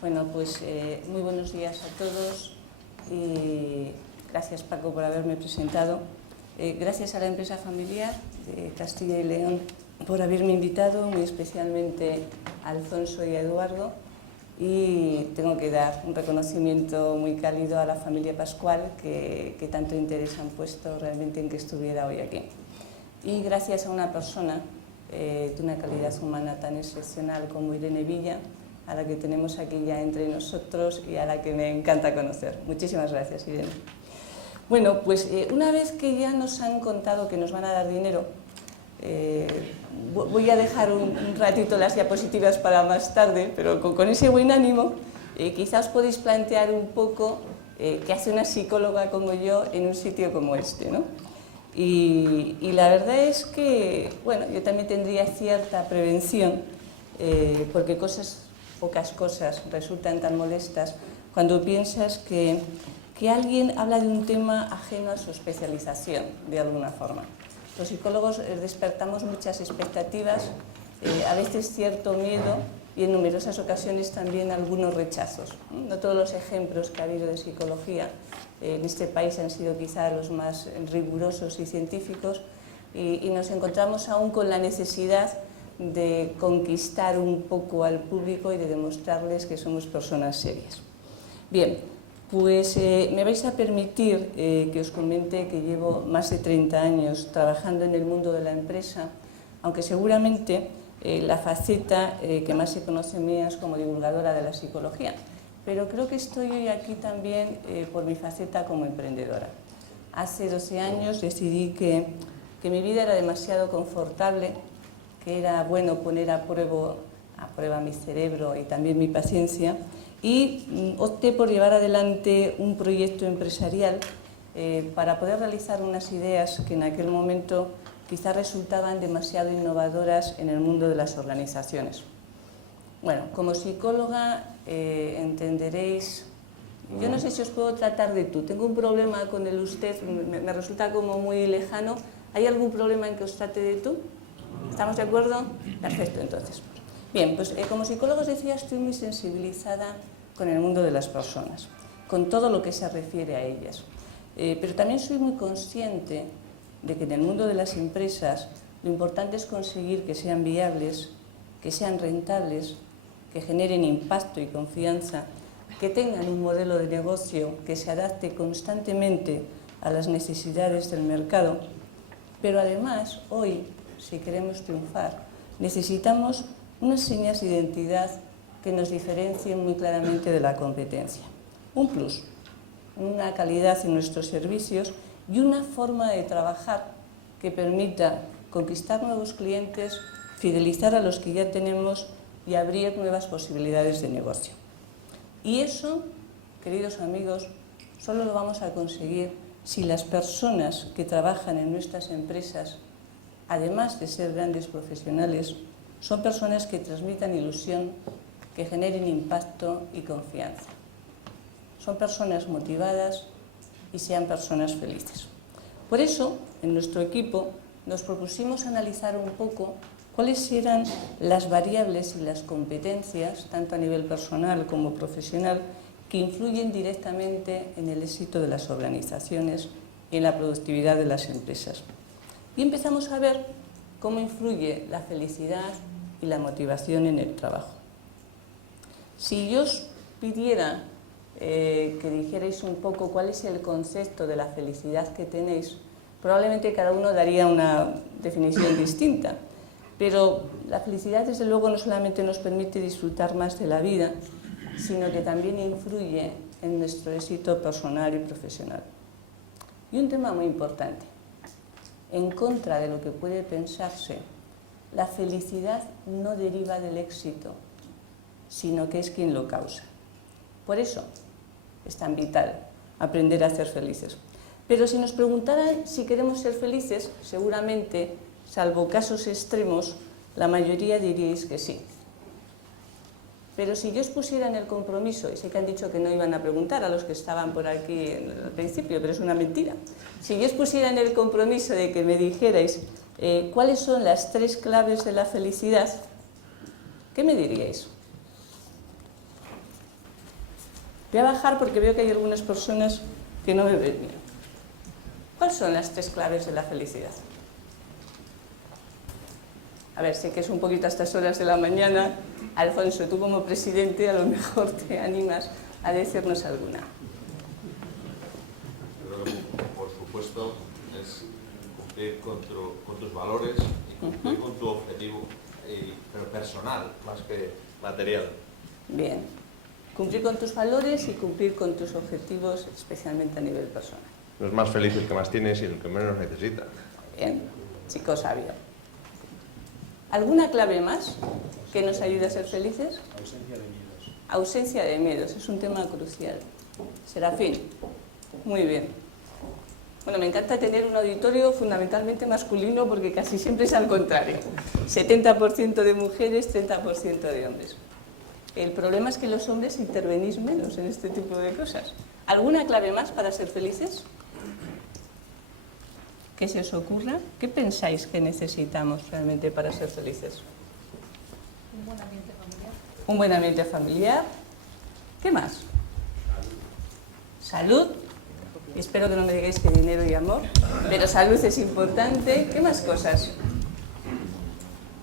Bueno, pues muy buenos días a todos y gracias, Paco, por haberme presentado. Gracias a la empresa familiar de Castilla y León por haberme invitado, muy especialmente a Alfonso y a Eduardo. Y tengo que dar un reconocimiento muy cálido a la familia Pascual, que tanto interés han puesto realmente en que estuviera hoy aquí. Y gracias a una persona de una calidad humana tan excepcional como Irene Villa, a la que tenemos aquí ya entre nosotros y a la que me encanta conocer. Muchísimas gracias, Irene. Bueno, pues una vez que ya nos han contado que nos van a dar dinero, voy a dejar un ratito las diapositivas para más tarde, pero con ese buen ánimo, quizás podéis plantear un poco qué hace una psicóloga como yo en un sitio como este, ¿no? Y la verdad es que, bueno, yo también tendría cierta prevención, porque pocas cosas resultan tan molestas cuando piensas que alguien habla de un tema ajeno a su especialización, de alguna forma. Los psicólogos despertamos muchas expectativas, a veces cierto miedo y en numerosas ocasiones también algunos rechazos. No todos los ejemplos que ha habido de psicología en este país han sido quizá los más rigurosos y científicos y nos encontramos aún con la necesidad de conquistar un poco al público y de demostrarles que somos personas serias. Bien, pues me vais a permitir que os comente que llevo más de 30 años trabajando en el mundo de la empresa, aunque seguramente la faceta que más se conoce mía es como divulgadora de la psicología, pero creo que estoy hoy aquí también por mi faceta como emprendedora. Hace 12 años decidí que mi vida era demasiado confortable, que era bueno poner a prueba mi cerebro y también mi paciencia, y opté por llevar adelante un proyecto empresarial para poder realizar unas ideas que en aquel momento quizás resultaban demasiado innovadoras en el mundo de las organizaciones. Bueno, como psicóloga entenderéis, yo no sé si os puedo tratar de tú, tengo un problema con el usted, me resulta como muy lejano. ¿Hay algún problema en que os trate de tú? ¿Estamos de acuerdo? Perfecto, entonces. Bien, pues como psicóloga os decía, estoy muy sensibilizada con el mundo de las personas, con todo lo que se refiere a ellas. Pero también soy muy consciente de que en el mundo de las empresas lo importante es conseguir que sean viables, que sean rentables, que generen impacto y confianza, que tengan un modelo de negocio que se adapte constantemente a las necesidades del mercado. Pero además, hoy, si queremos triunfar, necesitamos unas señas de identidad que nos diferencien muy claramente de la competencia. Un plus, una calidad en nuestros servicios y una forma de trabajar que permita conquistar nuevos clientes, fidelizar a los que ya tenemos y abrir nuevas posibilidades de negocio. Y eso, queridos amigos, solo lo vamos a conseguir si las personas que trabajan en nuestras empresas, además de ser grandes profesionales, son personas que transmitan ilusión, que generen impacto y confianza. Son personas motivadas y sean personas felices. Por eso, en nuestro equipo, nos propusimos analizar un poco cuáles eran las variables y las competencias, tanto a nivel personal como profesional, que influyen directamente en el éxito de las organizaciones y en la productividad de las empresas. Y empezamos a ver cómo influye la felicidad y la motivación en el trabajo. Si yo os pidiera que dijerais un poco cuál es el concepto de la felicidad que tenéis, probablemente cada uno daría una definición distinta. Pero la felicidad, desde luego, no solamente nos permite disfrutar más de la vida, sino que también influye en nuestro éxito personal y profesional. Y un tema muy importante, en contra de lo que puede pensarse, la felicidad no deriva del éxito, sino que es quien lo causa. Por eso es tan vital aprender a ser felices. Pero si nos preguntaran si queremos ser felices, seguramente, salvo casos extremos, la mayoría diríais que sí. Pero si yo os pusiera en el compromiso, y sé que han dicho que no iban a preguntar a los que estaban por aquí al principio, pero es una mentira. Si yo os pusiera en el compromiso de que me dijerais cuáles son las 3 claves de la felicidad, ¿qué me diríais? Voy a bajar porque veo que hay algunas personas que no me ven bien. ¿Cuáles son las 3 claves de la felicidad? A ver, sé que es un poquito a estas horas de la mañana. Alfonso, tú como presidente a lo mejor te animas a decirnos alguna. Yo creo que, por supuesto, es cumplir con tus valores y cumplir con tu objetivo, pero personal, más que material. Bien. Cumplir con tus valores y cumplir con tus objetivos, especialmente a nivel personal. No es más feliz el que más tienes y el que menos necesita. Bien, chico sabio. ¿Alguna clave más que nos ayude a ser felices? Ausencia de miedos. Ausencia de miedos, es un tema crucial. Serafín, muy bien. Bueno, me encanta tener un auditorio fundamentalmente masculino porque casi siempre es al contrario. 70% de mujeres, 30% de hombres. El problema es que los hombres intervenís menos en este tipo de cosas. ¿Alguna clave más para ser felices? ¿Qué se os ocurra? ¿Qué pensáis que necesitamos realmente para ser felices? Un buen ambiente familiar. Un buen ambiente familiar. ¿Qué más? Salud. Y espero que no me digáis que dinero y amor, pero salud es importante. ¿Qué más cosas?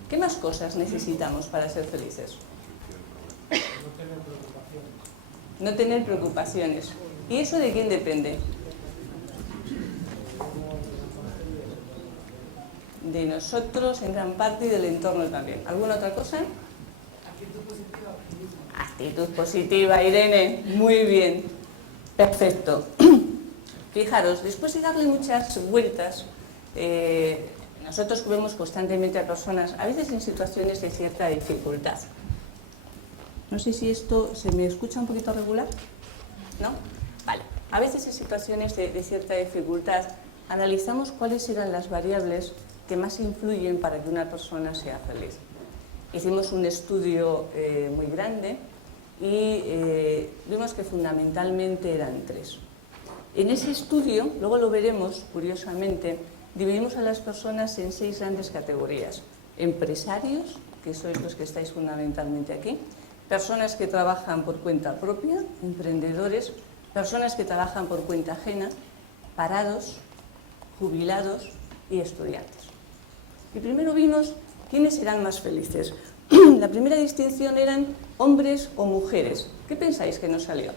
¿Qué más cosas necesitamos para ser felices? No tener preocupaciones. ¿Y eso de quién depende? De nosotros en gran parte y del entorno también. ¿Alguna otra cosa? Actitud positiva. Actitud positiva, Irene. Muy bien. Perfecto. Fijaros, después de darle muchas vueltas, nosotros vemos constantemente a personas, a veces en situaciones de cierta dificultad. No sé si esto se me escucha un poquito regular, ¿no? Vale. A veces en situaciones de cierta dificultad analizamos cuáles eran las variables que más influyen para que una persona sea feliz. Hicimos un estudio muy grande y vimos que fundamentalmente eran 3. En ese estudio, luego lo veremos, curiosamente, dividimos a las personas en 6 grandes categorías. Empresarios, que sois los que estáis fundamentalmente aquí, personas que trabajan por cuenta propia, emprendedores, personas que trabajan por cuenta ajena, parados, jubilados y estudiantes. Y primero vimos quiénes eran más felices. La primera distinción eran hombres o mujeres. ¿Qué pensáis que nos salió?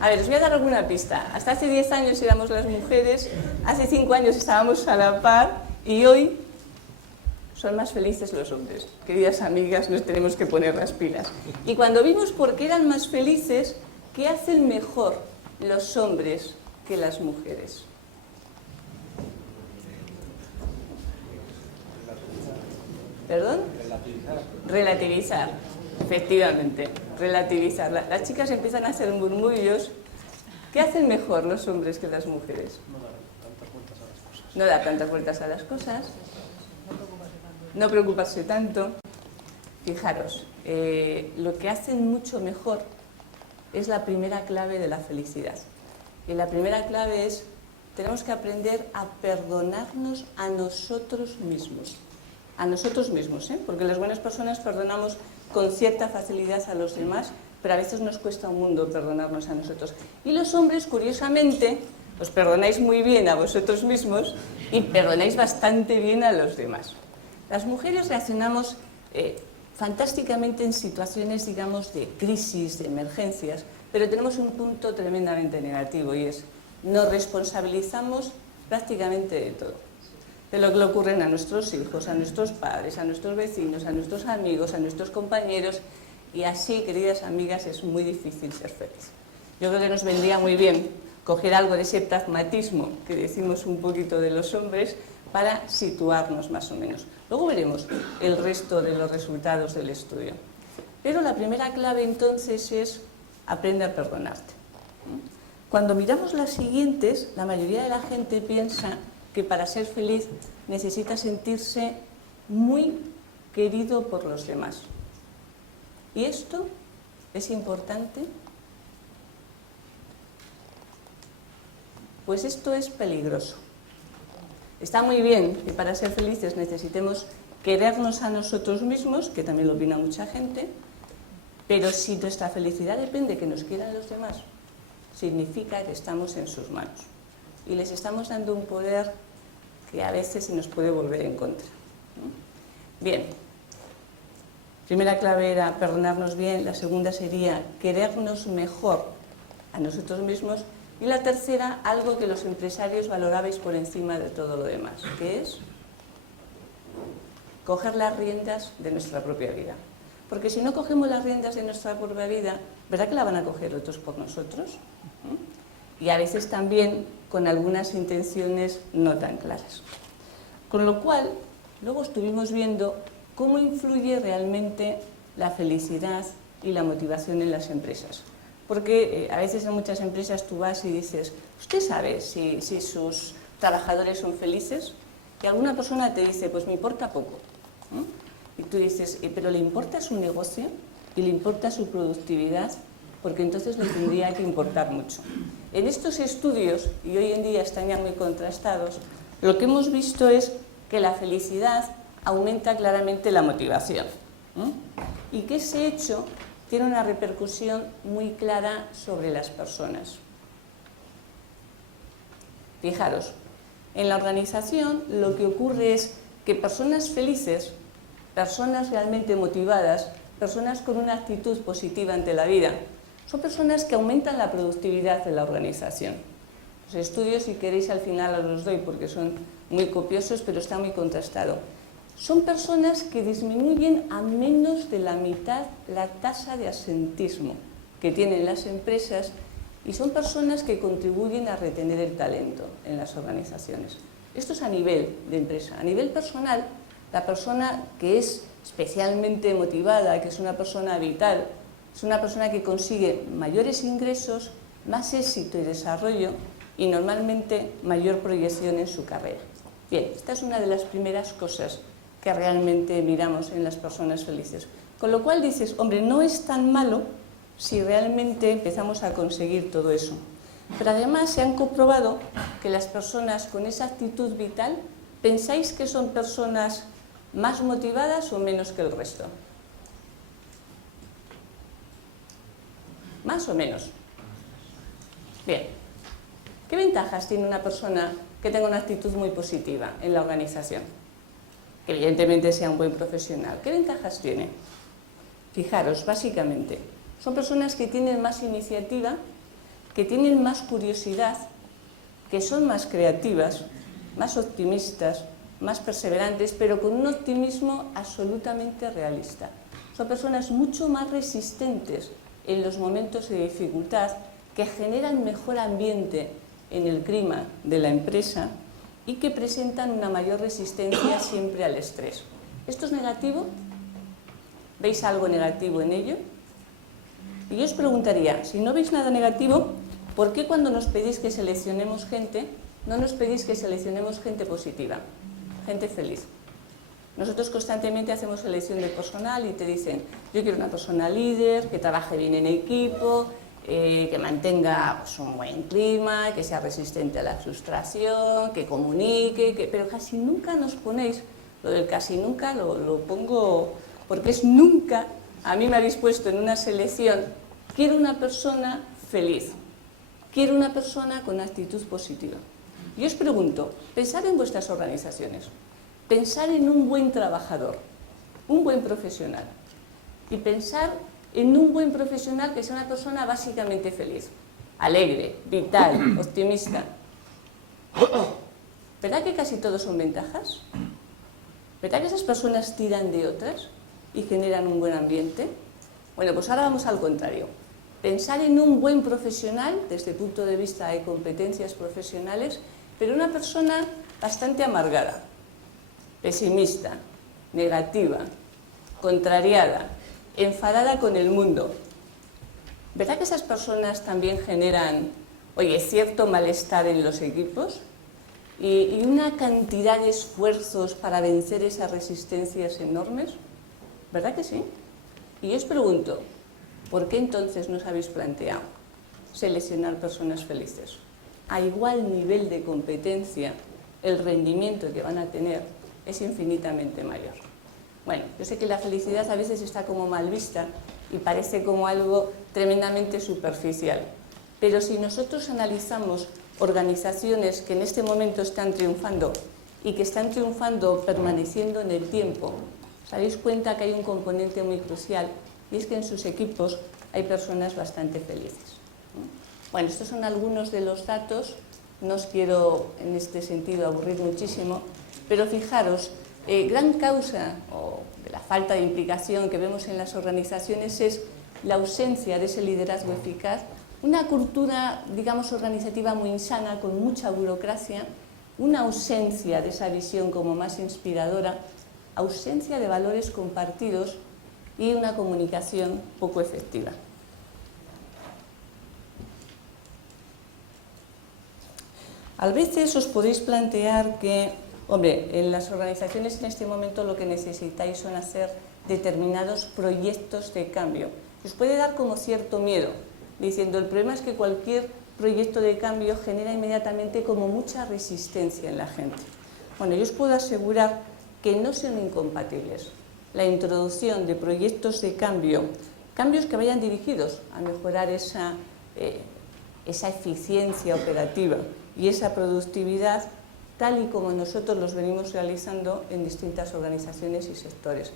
A ver, os voy a dar alguna pista. Hasta hace 10 años éramos las mujeres, hace 5 años estábamos a la par y hoy son más felices los hombres. Queridas amigas, nos tenemos que poner las pilas. Y cuando vimos por qué eran más felices, ¿qué hacen mejor los hombres que las mujeres? ¿Perdón? Relativizar. Efectivamente, relativizar. Las chicas empiezan a hacer murmullos. ¿Qué hacen mejor los hombres que las mujeres? No dar tantas vueltas a las cosas. No preocuparse tanto. Fijaros, lo que hacen mucho mejor es la primera clave de la felicidad. Y la primera clave es, tenemos que aprender a perdonarnos a nosotros mismos. A nosotros mismos, porque las buenas personas perdonamos con cierta facilidad a los demás, pero a veces nos cuesta un mundo perdonarnos a nosotros. Y los hombres, curiosamente, os perdonáis muy bien a vosotros mismos y perdonáis bastante bien a los demás. Las mujeres reaccionamos fantásticamente en situaciones, digamos, de crisis, de emergencias, pero tenemos un punto tremendamente negativo y es, nos responsabilizamos prácticamente de todo. De lo que le ocurren a nuestros hijos, a nuestros padres, a nuestros vecinos, a nuestros amigos, a nuestros compañeros, y así, queridas amigas, es muy difícil ser feliz. Yo creo que nos vendría muy bien coger algo de ese pragmatismo que decimos un poquito de los hombres para situarnos más o menos. Luego veremos el resto de los resultados del estudio. Pero la primera clave entonces es aprende a perdonarte. Cuando miramos las siguientes, la mayoría de la gente piensa que para ser feliz necesita sentirse muy querido por los demás. ¿Y esto es importante? Pues esto es peligroso. Está muy bien que para ser felices necesitemos querernos a nosotros mismos, que también lo opina mucha gente, Pero si nuestra felicidad depende de que nos quieran los demás, significa que estamos en sus manos. Y les estamos dando un poder que a veces se nos puede volver en contra, ¿no? Bien, primera clave era perdonarnos bien, la segunda sería querernos mejor a nosotros mismos y la tercera, algo que los empresarios valorabais por encima de todo lo demás, que es coger las riendas de nuestra propia vida. Porque si no cogemos las riendas de nuestra propia vida, ¿verdad que la van a coger otros por nosotros? Y a veces también con algunas intenciones no tan claras. Con lo cual, luego estuvimos viendo cómo influye realmente la felicidad y la motivación en las empresas. Porque a veces en muchas empresas tú vas y dices, ¿usted sabe si sus trabajadores son felices? Y alguna persona te dice, pues me importa poco, ¿no? Y tú dices, ¿pero le importa su negocio? ¿Y le importa su productividad? Porque entonces le tendría que importar mucho. En estos estudios, y hoy en día están ya muy contrastados, lo que hemos visto es que la felicidad aumenta claramente la motivación, ¿no? Y que ese hecho tiene una repercusión muy clara sobre las personas. Fijaros, en la organización lo que ocurre es que personas felices, personas realmente motivadas, personas con una actitud positiva ante la vida, son personas que aumentan la productividad de la organización. Los estudios, si queréis, al final os los doy porque son muy copiosos, pero está muy contrastado. Son personas que disminuyen a menos de la mitad la tasa de absentismo que tienen las empresas y son personas que contribuyen a retener el talento en las organizaciones. Esto es a nivel de empresa. A nivel personal, la persona que es especialmente motivada, que es una persona vital, es una persona que consigue mayores ingresos, más éxito y desarrollo y normalmente mayor proyección en su carrera. Bien, esta es una de las primeras cosas que realmente miramos en las personas felices. Con lo cual dices, hombre, no es tan malo si realmente empezamos a conseguir todo eso. Pero además se han comprobado que las personas con esa actitud vital, ¿pensáis que son personas más motivadas o menos que el resto? ¿Más o menos? Bien. ¿Qué ventajas tiene una persona que tenga una actitud muy positiva en la organización? Que evidentemente sea un buen profesional. ¿Qué ventajas tiene? Fijaros, básicamente, son personas que tienen más iniciativa, que tienen más curiosidad, que son más creativas, más optimistas, más perseverantes, pero con un optimismo absolutamente realista. Son personas mucho más resistentes en los momentos de dificultad, que generan mejor ambiente en el clima de la empresa y que presentan una mayor resistencia siempre al estrés. ¿Esto es negativo? ¿Veis algo negativo en ello? Y yo os preguntaría, si no veis nada negativo, ¿por qué cuando nos pedís que seleccionemos gente, no nos pedís que seleccionemos gente positiva, gente feliz? Nosotros constantemente hacemos selección de personal y te dicen, yo quiero una persona líder, que trabaje bien en equipo, que mantenga pues, un buen clima, que sea resistente a la frustración, que comunique, pero casi nunca nos ponéis, lo del casi nunca lo pongo porque es nunca, a mí me habéis puesto en una selección, quiero una persona feliz, quiero una persona con actitud positiva. Y os pregunto, pensad en vuestras organizaciones, pensar en un buen trabajador, un buen profesional, y pensar en un buen profesional que sea una persona básicamente feliz, alegre, vital, optimista. ¿Verdad que casi todos son ventajas? ¿Verdad que esas personas tiran de otras y generan un buen ambiente? Bueno, pues ahora vamos al contrario. Pensar en un buen profesional desde el punto de vista de competencias profesionales, pero una persona bastante amargada, pesimista, negativa, contrariada, enfadada con el mundo. ¿Verdad que esas personas también generan, cierto malestar en los equipos? Y una cantidad de esfuerzos para vencer esas resistencias enormes. ¿Verdad que sí? Y yo os pregunto, ¿por qué entonces no os habéis planteado seleccionar personas felices? A igual nivel de competencia, el rendimiento que van a tener es infinitamente mayor. Bueno, yo sé que la felicidad a veces está como mal vista, y parece como algo tremendamente superficial. Pero si nosotros analizamos organizaciones que en este momento están triunfando y que están triunfando permaneciendo en el tiempo, os daréis cuenta que hay un componente muy crucial, y es que en sus equipos hay personas bastante felices. Bueno, estos son algunos de los datos, no os quiero en este sentido aburrir muchísimo, pero fijaros, gran causa de la falta de implicación que vemos en las organizaciones es la ausencia de ese liderazgo eficaz, una cultura, digamos, organizativa muy insana, con mucha burocracia, una ausencia de esa visión como más inspiradora, ausencia de valores compartidos y una comunicación poco efectiva. A veces os podéis plantear que, hombre, en las organizaciones en este momento lo que necesitáis son hacer determinados proyectos de cambio. Os puede dar como cierto miedo, diciendo, el problema es que cualquier proyecto de cambio genera inmediatamente como mucha resistencia en la gente. Bueno, yo os puedo asegurar que no son incompatibles. La introducción de proyectos de cambio, cambios que vayan dirigidos a mejorar esa eficiencia operativa y esa productividad, tal y como nosotros los venimos realizando en distintas organizaciones y sectores.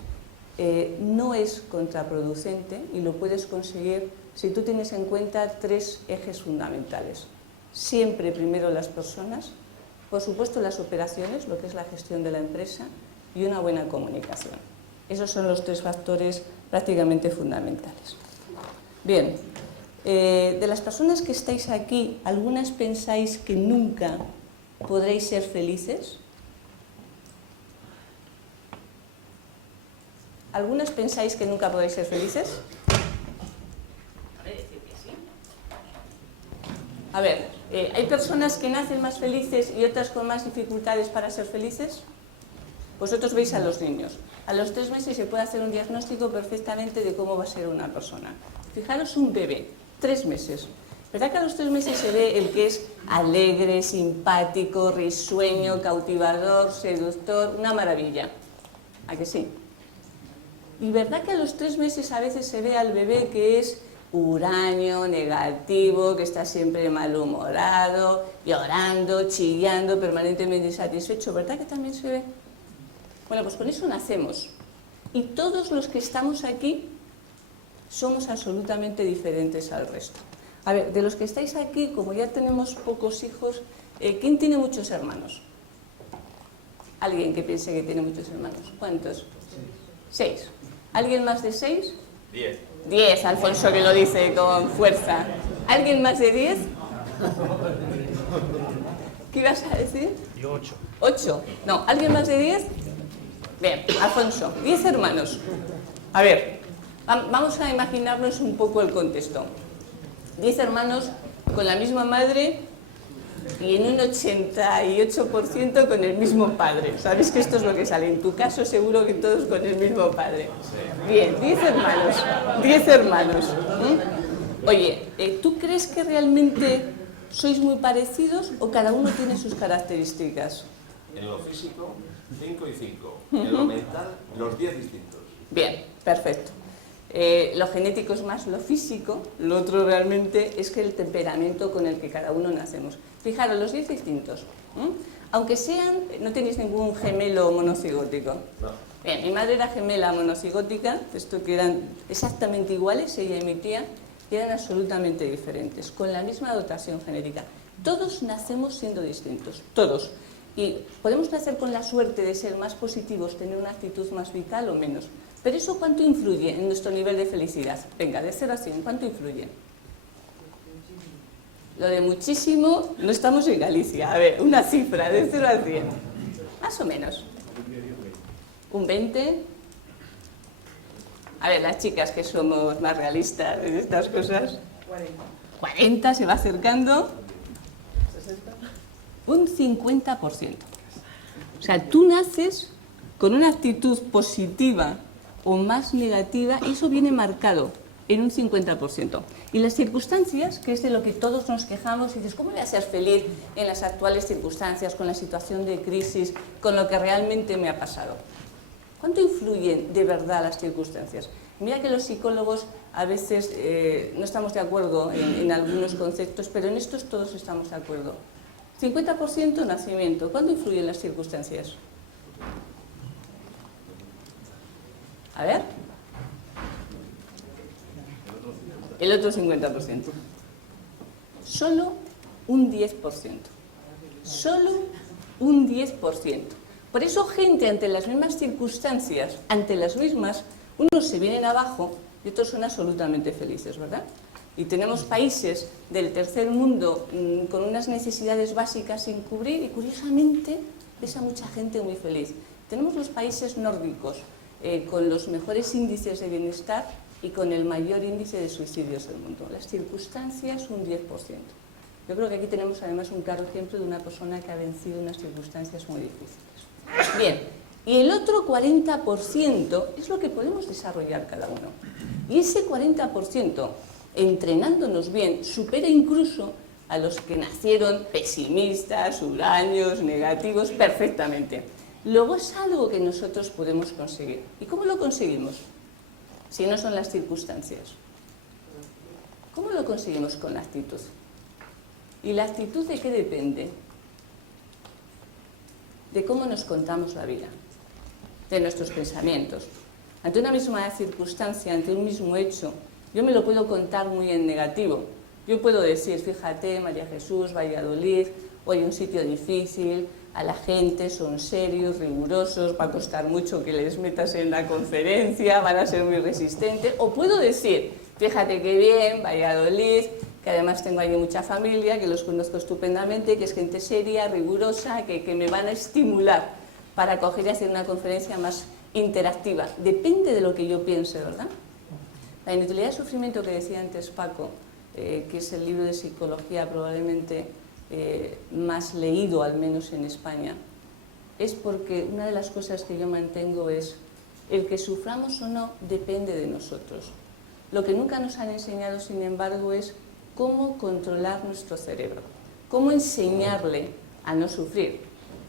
No es contraproducente y lo puedes conseguir si tú tienes en cuenta 3 ejes fundamentales. Siempre primero las personas, por supuesto las operaciones, lo que es la gestión de la empresa, y una buena comunicación. Esos son los 3 factores prácticamente fundamentales. Bien, de las personas que estáis aquí, ¿algunas pensáis que nunca podréis ser felices? ¿Algunas pensáis que nunca podréis ser felices? A ver, ¿hay personas que nacen más felices y otras con más dificultades para ser felices? Vosotros veis a los niños. A los 3 meses se puede hacer un diagnóstico perfectamente de cómo va a ser una persona. Fijaros un bebé, 3 meses. ¿Verdad que a los 3 meses se ve el que es alegre, simpático, risueño, cautivador, seductor? Una maravilla. ¿A que sí? ¿Y verdad que a los 3 meses a veces se ve al bebé que es huraño, negativo, que está siempre malhumorado, llorando, chillando, permanentemente insatisfecho? ¿Verdad que también se ve? Bueno, pues con eso nacemos. Y todos los que estamos aquí somos absolutamente diferentes al resto. A ver, de los que estáis aquí, como ya tenemos pocos hijos, ¿quién tiene muchos hermanos? ¿Alguien que piense que tiene muchos hermanos? ¿Cuántos? 6. ¿Alguien más de 6? 10. 10, Alfonso, que lo dice con fuerza. ¿Alguien más de 10? ¿Qué ibas a decir? Yo 8. 8. No, ¿alguien más de 10? Bien, Alfonso, 10 hermanos. A ver, vamos a imaginarnos un poco el contexto. 10 hermanos con la misma madre y en un 88% con el mismo padre. ¿Sabéis que esto es lo que sale? En tu caso seguro que todos con el mismo padre. Bien, 10 hermanos. 10 hermanos. Oye, ¿tú crees que realmente sois muy parecidos o cada uno tiene sus características? En lo físico, 5 y 5. En lo mental, los 10 distintos. Bien, perfecto. Lo genético es más lo físico, lo otro realmente es que el temperamento con el que cada uno nacemos. Fijaros, los 10 distintos, aunque sean, no tenéis ningún gemelo monocigótico. No. Bien, mi madre era gemela monocigótica, esto que eran exactamente iguales, ella y mi tía, y eran absolutamente diferentes, con la misma dotación genética. Todos nacemos siendo distintos, todos. Y podemos nacer con la suerte de ser más positivos, tener una actitud más vital o menos. Pero eso, ¿cuánto influye en nuestro nivel de felicidad? Venga, de 0 a 100, ¿cuánto influye? Lo de muchísimo, no estamos en Galicia. A ver, una cifra, de 0 a 100. Más o menos. ¿Un 20? A ver, las chicas que somos más realistas en estas cosas. 40. 40, se va acercando. 60. Un 50%. O sea, tú naces con una actitud positiva o más negativa, y eso viene marcado en un 50%. Y las circunstancias, que es de lo que todos nos quejamos, y dices, ¿cómo voy a ser feliz en las actuales circunstancias, con la situación de crisis, con lo que realmente me ha pasado? ¿Cuánto influyen de verdad las circunstancias? Mira que los psicólogos a veces no estamos de acuerdo en algunos conceptos, pero en estos todos estamos de acuerdo. 50% nacimiento. ¿Cuándo influyen las circunstancias? A ver. El otro 50%. Solo un 10%. Solo un 10%. Por eso, gente ante las mismas circunstancias, ante las mismas, unos se vienen abajo y otros son absolutamente felices, ¿verdad? Y tenemos países del tercer mundo con unas necesidades básicas sin cubrir y, curiosamente, ves a mucha gente muy feliz. Tenemos los países nórdicos con los mejores índices de bienestar y con el mayor índice de suicidios del mundo. Las circunstancias, un 10%. Yo creo que aquí tenemos además un claro ejemplo de una persona que ha vencido unas circunstancias muy difíciles. Bien, y el otro 40% es lo que podemos desarrollar cada uno. Y ese 40%, entrenándonos bien, supera incluso a los que nacieron pesimistas, huraños, negativos, perfectamente. Luego es algo que nosotros podemos conseguir. ¿Y cómo lo conseguimos? Si no son las circunstancias. ¿Cómo lo conseguimos? Con la actitud. ¿Y la actitud de qué depende? De cómo nos contamos la vida, de nuestros pensamientos. Ante una misma circunstancia, ante un mismo hecho, yo me lo puedo contar muy en negativo. Yo puedo decir, fíjate, María Jesús, Valladolid, hoy un sitio difícil, a la gente son serios, rigurosos, va a costar mucho que les metas en la conferencia, van a ser muy resistentes. O puedo decir, fíjate qué bien, Valladolid, que además tengo ahí mucha familia, que los conozco estupendamente, que es gente seria, rigurosa, que me van a estimular para coger y hacer una conferencia más interactiva. Depende de lo que yo piense, ¿verdad? La inutilidad del sufrimiento que decía antes Paco, que es el libro de psicología probablemente más leído, al menos en España, es porque una de las cosas que yo mantengo es el que suframos o no depende de nosotros. Lo que nunca nos han enseñado, sin embargo, es cómo controlar nuestro cerebro, cómo enseñarle a no sufrir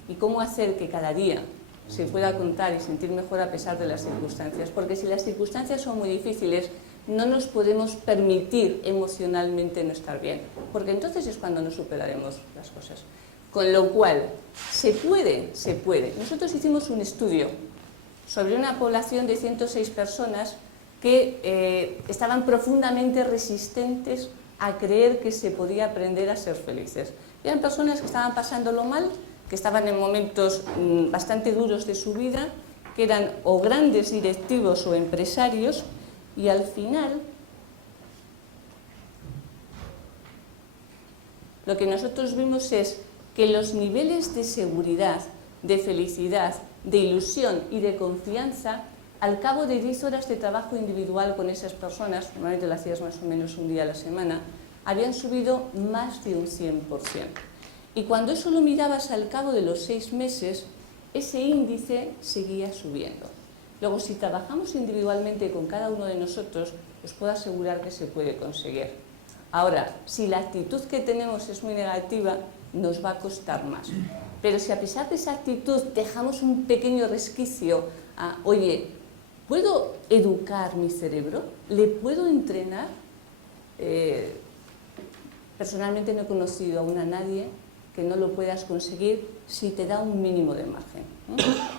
y cómo hacer que cada día se pueda contar y sentir mejor a pesar de las circunstancias. Porque si las circunstancias son muy difíciles, no nos podemos permitir emocionalmente no estar bien, porque entonces es cuando no superaremos las cosas. Con lo cual, se puede. Nosotros hicimos un estudio sobre una población de 106 personas que estaban profundamente resistentes a creer que se podía aprender a ser felices. Eran personas que estaban pasándolo mal, que estaban en momentos bastante duros de su vida, que eran o grandes directivos o empresarios, y al final lo que nosotros vimos es que los niveles de seguridad, de felicidad, de ilusión y de confianza, al cabo de 10 horas de trabajo individual con esas personas, normalmente lo hacías más o menos un día a la semana, habían subido más de un 100%. Y cuando eso lo mirabas al cabo de los 6 meses, ese índice seguía subiendo. Luego, si trabajamos individualmente con cada uno de nosotros, os puedo asegurar que se puede conseguir. Ahora, si la actitud que tenemos es muy negativa, nos va a costar más. Pero si a pesar de esa actitud dejamos un pequeño resquicio a, oye, ¿puedo educar mi cerebro? ¿Le puedo entrenar? Personalmente no he conocido aún a nadie que no lo puedas conseguir si te da un mínimo de margen.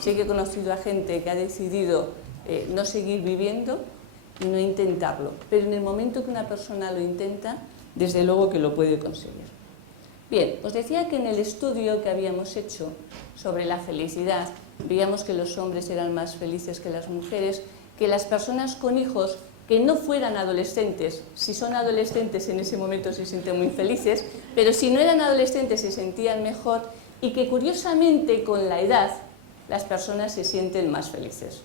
Sí que he conocido a gente que ha decidido no seguir viviendo y no intentarlo, pero en el momento que una persona lo intenta, desde luego que lo puede conseguir. Bien, os decía que en el estudio que habíamos hecho sobre la felicidad, veíamos que los hombres eran más felices que las mujeres, que las personas con hijos que no fueran adolescentes, si son adolescentes en ese momento se sienten muy felices, pero si no eran adolescentes se sentían mejor, y que curiosamente con la edad las personas se sienten más felices.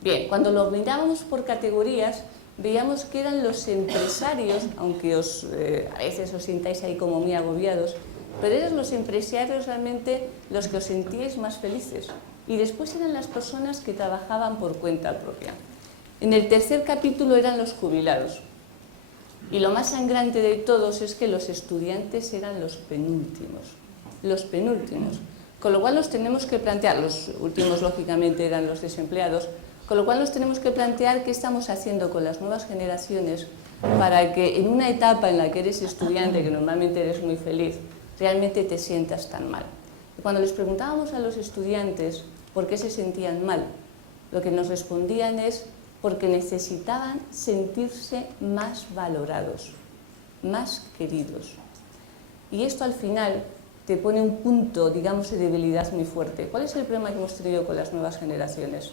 Bien, cuando lo mirábamos por categorías, veíamos que eran los empresarios, aunque a veces os sintáis ahí como muy agobiados, pero eran los empresarios realmente los que os sentíais más felices. Y después eran las personas que trabajaban por cuenta propia. En el tercer capítulo eran los jubilados. Y lo más sangrante de todos es que los estudiantes eran los penúltimos. Los penúltimos. Con lo cual nos tenemos que plantear, los últimos lógicamente eran los desempleados, Con lo cual nos tenemos que plantear qué estamos haciendo con las nuevas generaciones para que en una etapa en la que eres estudiante, que normalmente eres muy feliz, realmente te sientas tan mal. Y cuando les preguntábamos a los estudiantes por qué se sentían mal, lo que nos respondían es porque necesitaban sentirse más valorados, más queridos. Y esto al final te pone un punto, digamos, de debilidad muy fuerte. ¿Cuál es el problema que hemos tenido con las nuevas generaciones?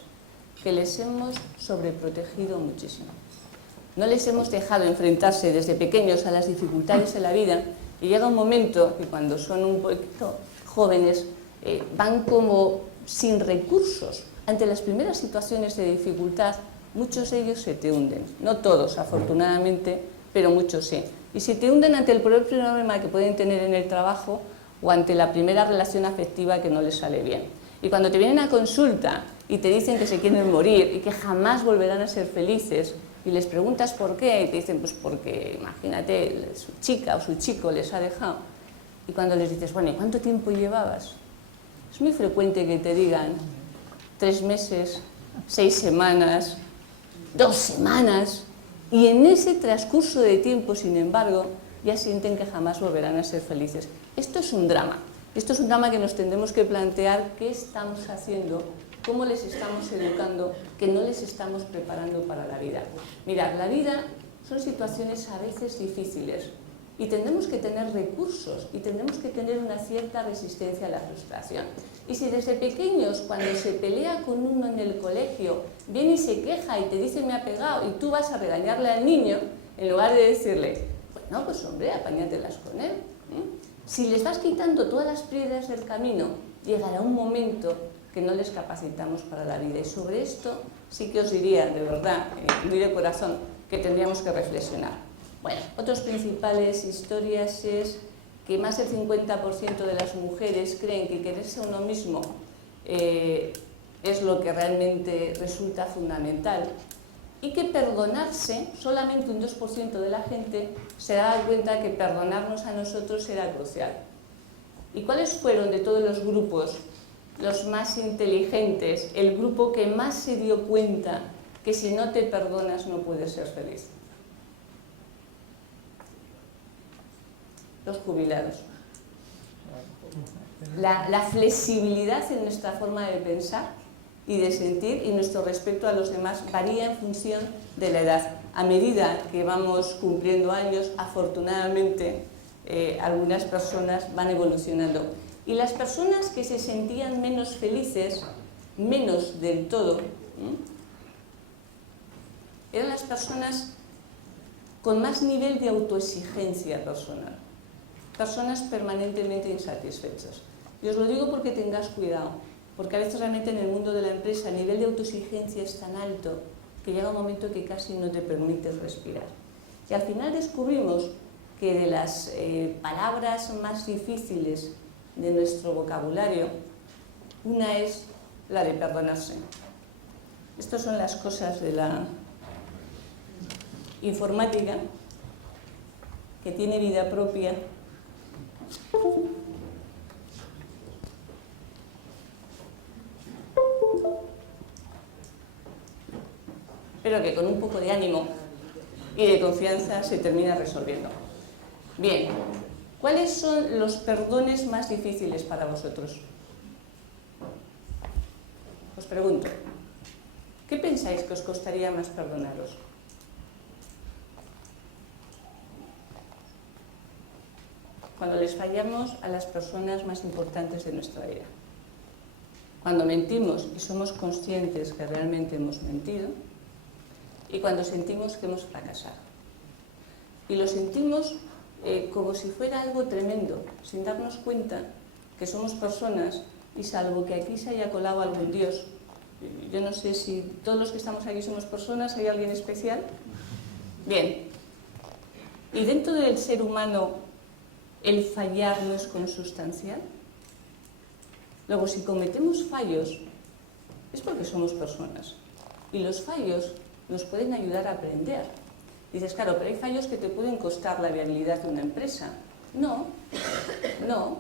Que les hemos sobreprotegido muchísimo. No les hemos dejado enfrentarse desde pequeños a las dificultades de la vida y llega un momento que cuando son un poquito jóvenes van como sin recursos. Ante las primeras situaciones de dificultad, muchos de ellos se te hunden. No todos, afortunadamente, pero muchos sí. Y si te hunden ante el propio problema que pueden tener en el trabajo o ante la primera relación afectiva que no les sale bien. Y cuando te vienen a consulta y te dicen que se quieren morir y que jamás volverán a ser felices, y les preguntas por qué, y te dicen, pues porque, imagínate, su chica o su chico les ha dejado. Y cuando les dices, bueno, ¿y cuánto tiempo llevabas? Es muy frecuente que te digan 3 meses, 6 semanas, 2 semanas, y en ese transcurso de tiempo, sin embargo, ya sienten que jamás volverán a ser felices. Esto es un drama. Esto es un drama que nos tendremos que plantear qué estamos haciendo, cómo les estamos educando, que no les estamos preparando para la vida. Mirad, la vida son situaciones a veces difíciles y tendremos que tener recursos y tendremos que tener una cierta resistencia a la frustración. Y si desde pequeños, cuando se pelea con uno en el colegio, viene y se queja y te dice me ha pegado y tú vas a regañarle al niño, en lugar de decirle, bueno, pues hombre, apáñatelas con él. Si les vas quitando todas las piedras del camino, llegará un momento que no les capacitamos para la vida. Y sobre esto sí que os diría, de verdad, muy de corazón, que tendríamos que reflexionar. Bueno, otras principales historias es que más del 50% de las mujeres creen que quererse a uno mismo es lo que realmente resulta fundamental y que perdonarse, solamente un 2% de la gente se da cuenta que perdonarnos a nosotros era crucial. ¿Y cuáles fueron de todos los grupos los más inteligentes, el grupo que más se dio cuenta que si no te perdonas no puedes ser feliz? Los jubilados. La flexibilidad en nuestra forma de pensar y de sentir y nuestro respeto a los demás varía en función de la edad. A medida que vamos cumpliendo años, afortunadamente, algunas personas van evolucionando. Y las personas que se sentían menos felices, menos del todo, eran las personas con más nivel de autoexigencia personal. Personas permanentemente insatisfechas. Y os lo digo porque tengáis cuidado, porque a veces realmente en el mundo de la empresa el nivel de autoexigencia es tan alto que llega un momento que casi no te permites respirar. Y al final descubrimos que de las palabras más difíciles de nuestro vocabulario, una es la de perdonarse. Estas son las cosas de la informática, que tiene vida propia. Pero que con un poco de ánimo y de confianza se termina resolviendo. Bien, ¿cuáles son los perdones más difíciles para vosotros? Os pregunto, ¿qué pensáis que os costaría más perdonaros? Cuando les fallamos a las personas más importantes de nuestra vida. Cuando mentimos y somos conscientes que realmente hemos mentido. Y cuando sentimos que hemos fracasado. Y lo sentimos como si fuera algo tremendo, sin darnos cuenta que somos personas y salvo que aquí se haya colado algún Dios. Yo no sé si todos los que estamos aquí somos personas, ¿hay alguien especial? Bien. Y dentro del ser humano, ¿el fallar no es consustancial? Luego, si cometemos fallos, es porque somos personas. Y los fallos nos pueden ayudar a aprender. Dices, claro, pero hay fallos que te pueden costar la viabilidad de una empresa. No, no.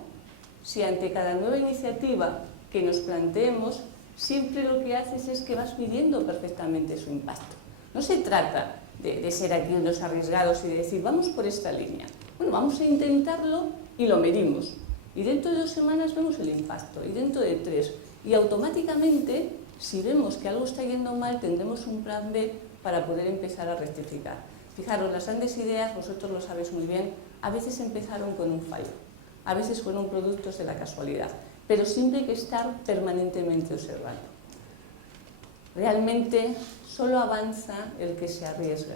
Si ante cada nueva iniciativa que nos planteemos, siempre lo que haces es que vas midiendo perfectamente su impacto. No se trata de ser aquí unos arriesgados y de decir, vamos por esta línea. Bueno, vamos a intentarlo y lo medimos. Y dentro de 2 semanas vemos el impacto, y dentro de 3. Y automáticamente, si vemos que algo está yendo mal, tendremos un plan B para poder empezar a rectificar. Fijaros, las grandes ideas, vosotros lo sabéis muy bien, a veces empezaron con un fallo, a veces fueron productos de la casualidad, pero siempre hay que estar permanentemente observando. Realmente solo avanza el que se arriesga.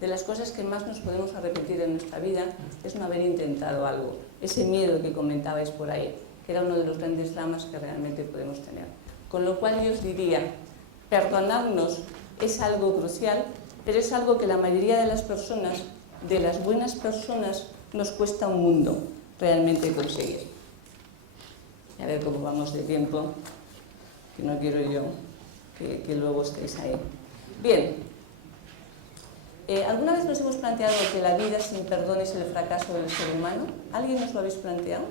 De las cosas que más nos podemos arrepentir en nuestra vida es no haber intentado algo, ese miedo que comentabais por ahí, que era uno de los grandes dramas que realmente podemos tener. Con lo cual yo os diría, perdonarnos es algo crucial, pero es algo que la mayoría de las personas, de las buenas personas, nos cuesta un mundo realmente conseguir. A ver cómo vamos de tiempo, que no quiero yo que luego estéis ahí. Bien, ¿alguna vez nos hemos planteado que la vida sin perdón es el fracaso del ser humano? ¿Alguien nos lo habéis planteado?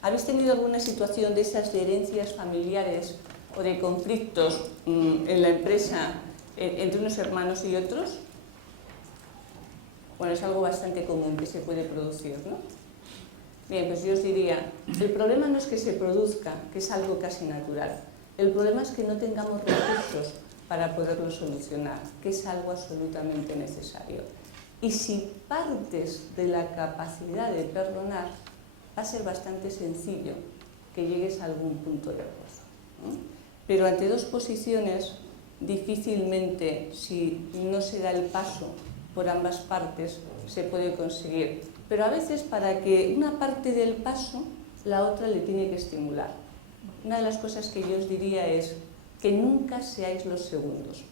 ¿Habéis tenido alguna situación de esas de herencias familiares o de conflictos en la empresa entre unos hermanos y otros? Bueno, es algo bastante común que se puede producir, ¿no? Bien, pues yo os diría, el problema no es que se produzca, que es algo casi natural. El problema es que no tengamos recursos para poderlo solucionar, que es algo absolutamente necesario. Y si partes de la capacidad de perdonar, va a ser bastante sencillo que llegues a algún punto de acuerdo, ¿no? Pero ante 2 posiciones, difícilmente, si no se da el paso por ambas partes, se puede conseguir. Pero a veces para que una parte dé el paso, la otra le tiene que estimular. Una de las cosas que yo os diría es que nunca seáis los segundos.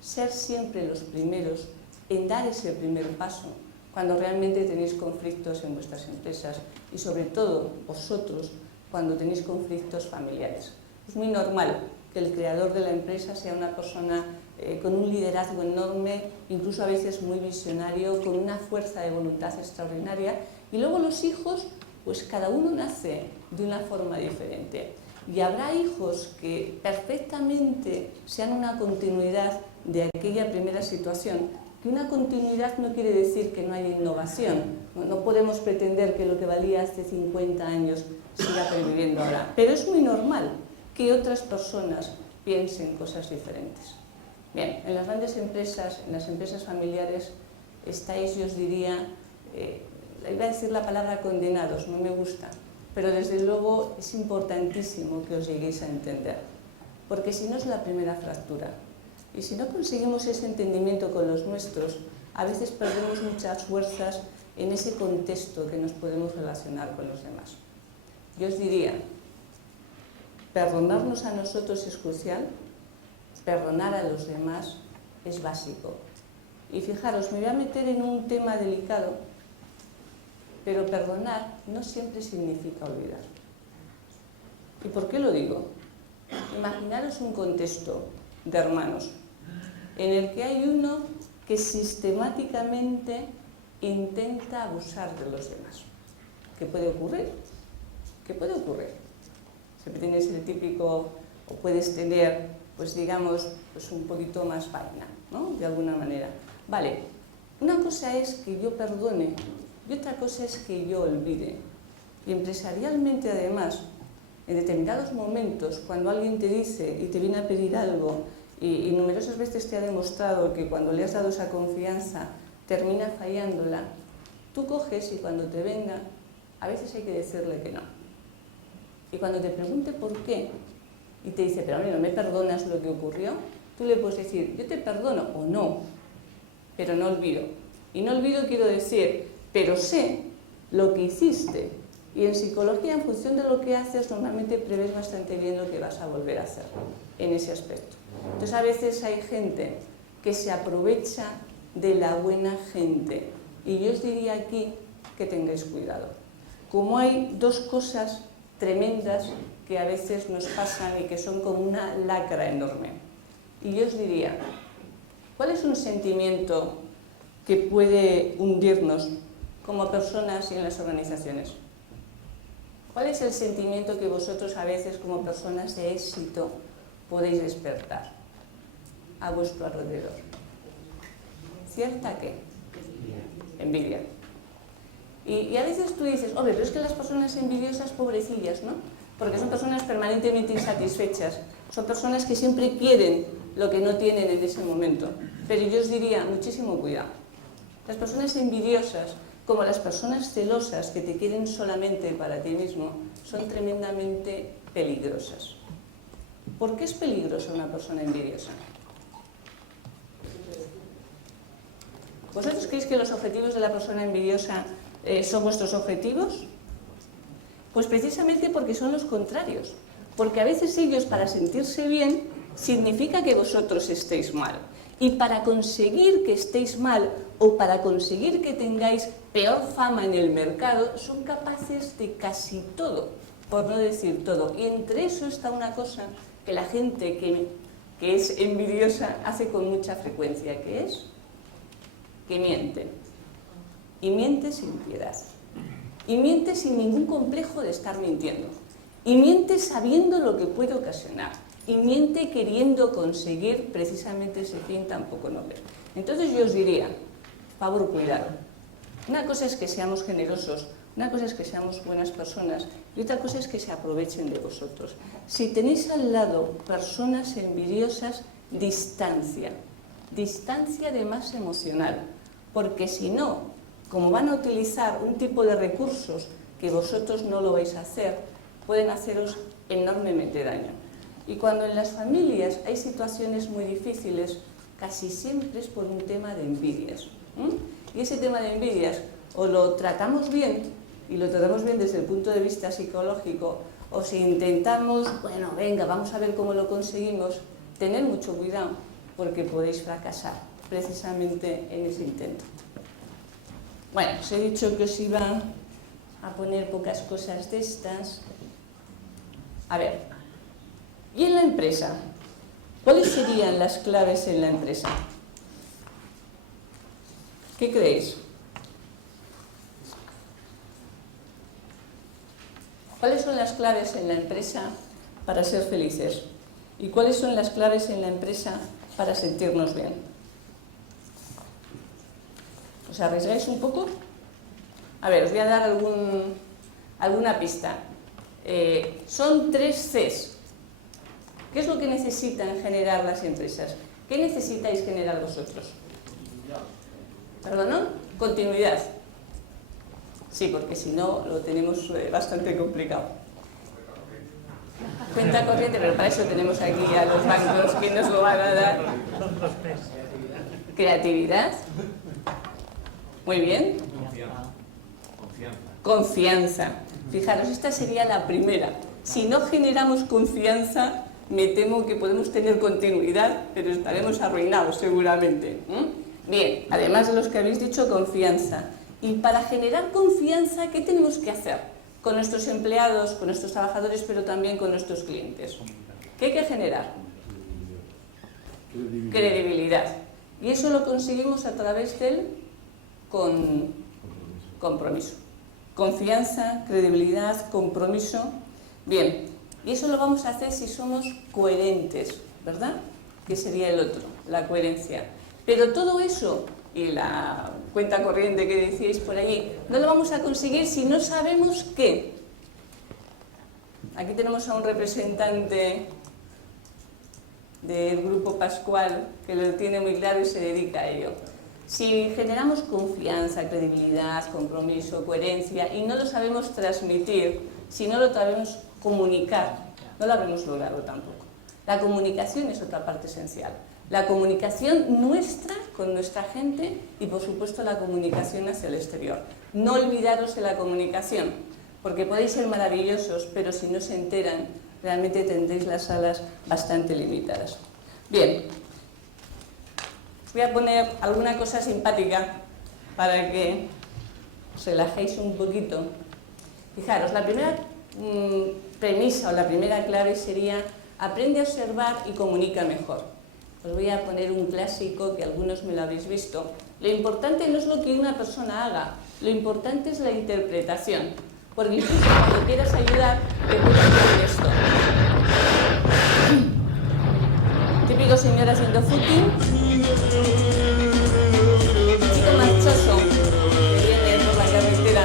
Ser siempre los primeros en dar ese primer paso cuando realmente tenéis conflictos en vuestras empresas y sobre todo vosotros cuando tenéis conflictos familiares. Es muy normal que el creador de la empresa sea una persona con un liderazgo enorme, incluso a veces muy visionario, con una fuerza de voluntad extraordinaria, y luego los hijos, pues cada uno nace de una forma diferente. Y habrá hijos que perfectamente sean una continuidad de aquella primera situación, que una continuidad no quiere decir que no haya innovación. No podemos pretender que lo que valía hace 50 años siga perviviendo ahora, pero es muy normal que otras personas piensen cosas diferentes. Bien, en las grandes empresas, en las empresas familiares, estáis, yo os diría, iba a decir la palabra condenados, no me gusta, pero desde luego es importantísimo que os lleguéis a entender, porque si no es la primera fractura, y si no conseguimos ese entendimiento con los nuestros, a veces perdemos muchas fuerzas en ese contexto que nos podemos relacionar con los demás. Yo os diría, perdonarnos a nosotros es crucial, perdonar a los demás es básico. Y fijaros, me voy a meter en un tema delicado, pero perdonar no siempre significa olvidar. ¿Y por qué lo digo? Imaginaros un contexto de hermanos en el que hay uno que sistemáticamente intenta abusar de los demás. ¿Qué puede ocurrir? ¿Qué puede ocurrir? Siempre tienes el típico, o puedes tener, pues digamos, pues un poquito más vaina, ¿no? De alguna manera. Vale, una cosa es que yo perdone y otra cosa es que yo olvide. Y empresarialmente, además, en determinados momentos, cuando alguien te dice y te viene a pedir algo y numerosas veces te ha demostrado que cuando le has dado esa confianza termina fallándola, tú coges y cuando te venga, a veces hay que decirle que no. Y cuando te pregunte por qué, y te dice, pero a mí no me perdonas lo que ocurrió, tú le puedes decir, yo te perdono o no, pero no olvido. Y no olvido quiero decir, pero sé lo que hiciste. Y en psicología, en función de lo que haces, normalmente prevés bastante bien lo que vas a volver a hacer en ese aspecto. Entonces, a veces hay gente que se aprovecha de la buena gente. Y yo os diría aquí que tengáis cuidado. Como hay 2 cosas tremendas que a veces nos pasan y que son como una lacra enorme. Y yo os diría, ¿cuál es un sentimiento que puede hundirnos como personas y en las organizaciones? ¿Cuál es el sentimiento que vosotros a veces como personas de éxito podéis despertar a vuestro alrededor? ¿Cierta qué? Envidia. Y a veces tú dices, hombre, pero es que las personas envidiosas, pobrecillas, ¿no? Porque son personas permanentemente insatisfechas, son personas que siempre quieren lo que no tienen en ese momento. Pero yo os diría, muchísimo cuidado. Las personas envidiosas, como las personas celosas que te quieren solamente para ti mismo, son tremendamente peligrosas. ¿Por qué es peligrosa una persona envidiosa? ¿Vosotros creéis que los objetivos de la persona envidiosa son vuestros objetivos? Pues precisamente porque son los contrarios. Porque a veces ellos, para sentirse bien, significa que vosotros estéis mal. Y para conseguir que estéis mal o para conseguir que tengáis peor fama en el mercado, son capaces de casi todo, por no decir todo. Y entre eso está una cosa que la gente que es envidiosa hace con mucha frecuencia, que es que miente. Y miente sin piedad. Y miente sin ningún complejo de estar mintiendo. Y miente sabiendo lo que puede ocasionar. Y miente queriendo conseguir precisamente ese fin tampoco noble. Entonces yo os diría, favor, cuidado. Una cosa es que seamos generosos, una cosa es que seamos buenas personas y otra cosa es que se aprovechen de vosotros. Si tenéis al lado personas envidiosas, distancia. Distancia además emocional. Porque si no, como van a utilizar un tipo de recursos que vosotros no lo vais a hacer, pueden haceros enormemente daño. Y cuando en las familias hay situaciones muy difíciles, casi siempre es por un tema de envidias. Y ese tema de envidias o lo tratamos bien, y lo tratamos bien desde el punto de vista psicológico, o si intentamos, bueno, venga, vamos a ver cómo lo conseguimos, tened mucho cuidado, porque podéis fracasar precisamente en ese intento. Bueno, os he dicho que os iba a poner pocas cosas de estas. A ver, ¿y en la empresa? ¿Cuáles serían las claves en la empresa? ¿Qué creéis? ¿Cuáles son las claves en la empresa para ser felices? ¿Y cuáles son las claves en la empresa para sentirnos bien? ¿Os arriesgáis un poco? A ver, os voy a dar alguna pista. Son 3 Cs. ¿Qué es lo que necesitan generar las empresas? ¿Qué necesitáis generar vosotros? ¿Perdón? Continuidad. Sí, porque si no lo tenemos bastante complicado. Cuenta corriente, pero para eso tenemos aquí a los bancos que nos lo van a dar. Creatividad. Muy bien. Confianza. Fijaros, esta sería la primera. Si no generamos confianza, me temo que podemos tener continuidad, pero estaremos arruinados seguramente. Bien, además de los que habéis dicho, confianza. Y para generar confianza, ¿qué tenemos que hacer? Con nuestros empleados, con nuestros trabajadores, pero también con nuestros clientes. ¿Qué hay que generar? Credibilidad. Y eso lo conseguimos a través del compromiso. Confianza, credibilidad, compromiso. Bien, y eso lo vamos a hacer si somos coherentes, ¿verdad? Que sería el otro, la coherencia. Pero todo eso, y la cuenta corriente que decíais por allí, no lo vamos a conseguir si no sabemos qué. Aquí tenemos a un representante del Grupo Pascual que lo tiene muy claro y se dedica a ello. Si generamos confianza, credibilidad, compromiso, coherencia y no lo sabemos transmitir, si no lo sabemos comunicar, no lo habremos logrado tampoco. La comunicación es otra parte esencial. La comunicación nuestra con nuestra gente y, por supuesto, la comunicación hacia el exterior. No olvidaros de la comunicación, porque podéis ser maravillosos, pero si no se enteran, realmente tendréis las alas bastante limitadas. Bien, voy a poner alguna cosa simpática para que os relajéis un poquito. Fijaros, la primera premisa o la primera clave sería aprende a observar y comunica mejor. Os voy a poner un clásico que algunos me lo habéis visto. Lo importante no es lo que una persona haga, lo importante es la interpretación. porque incluso cuando quieras ayudar, te puede hacer esto. Típico señor haciendo footing. Chico marchoso que viene por la carretera.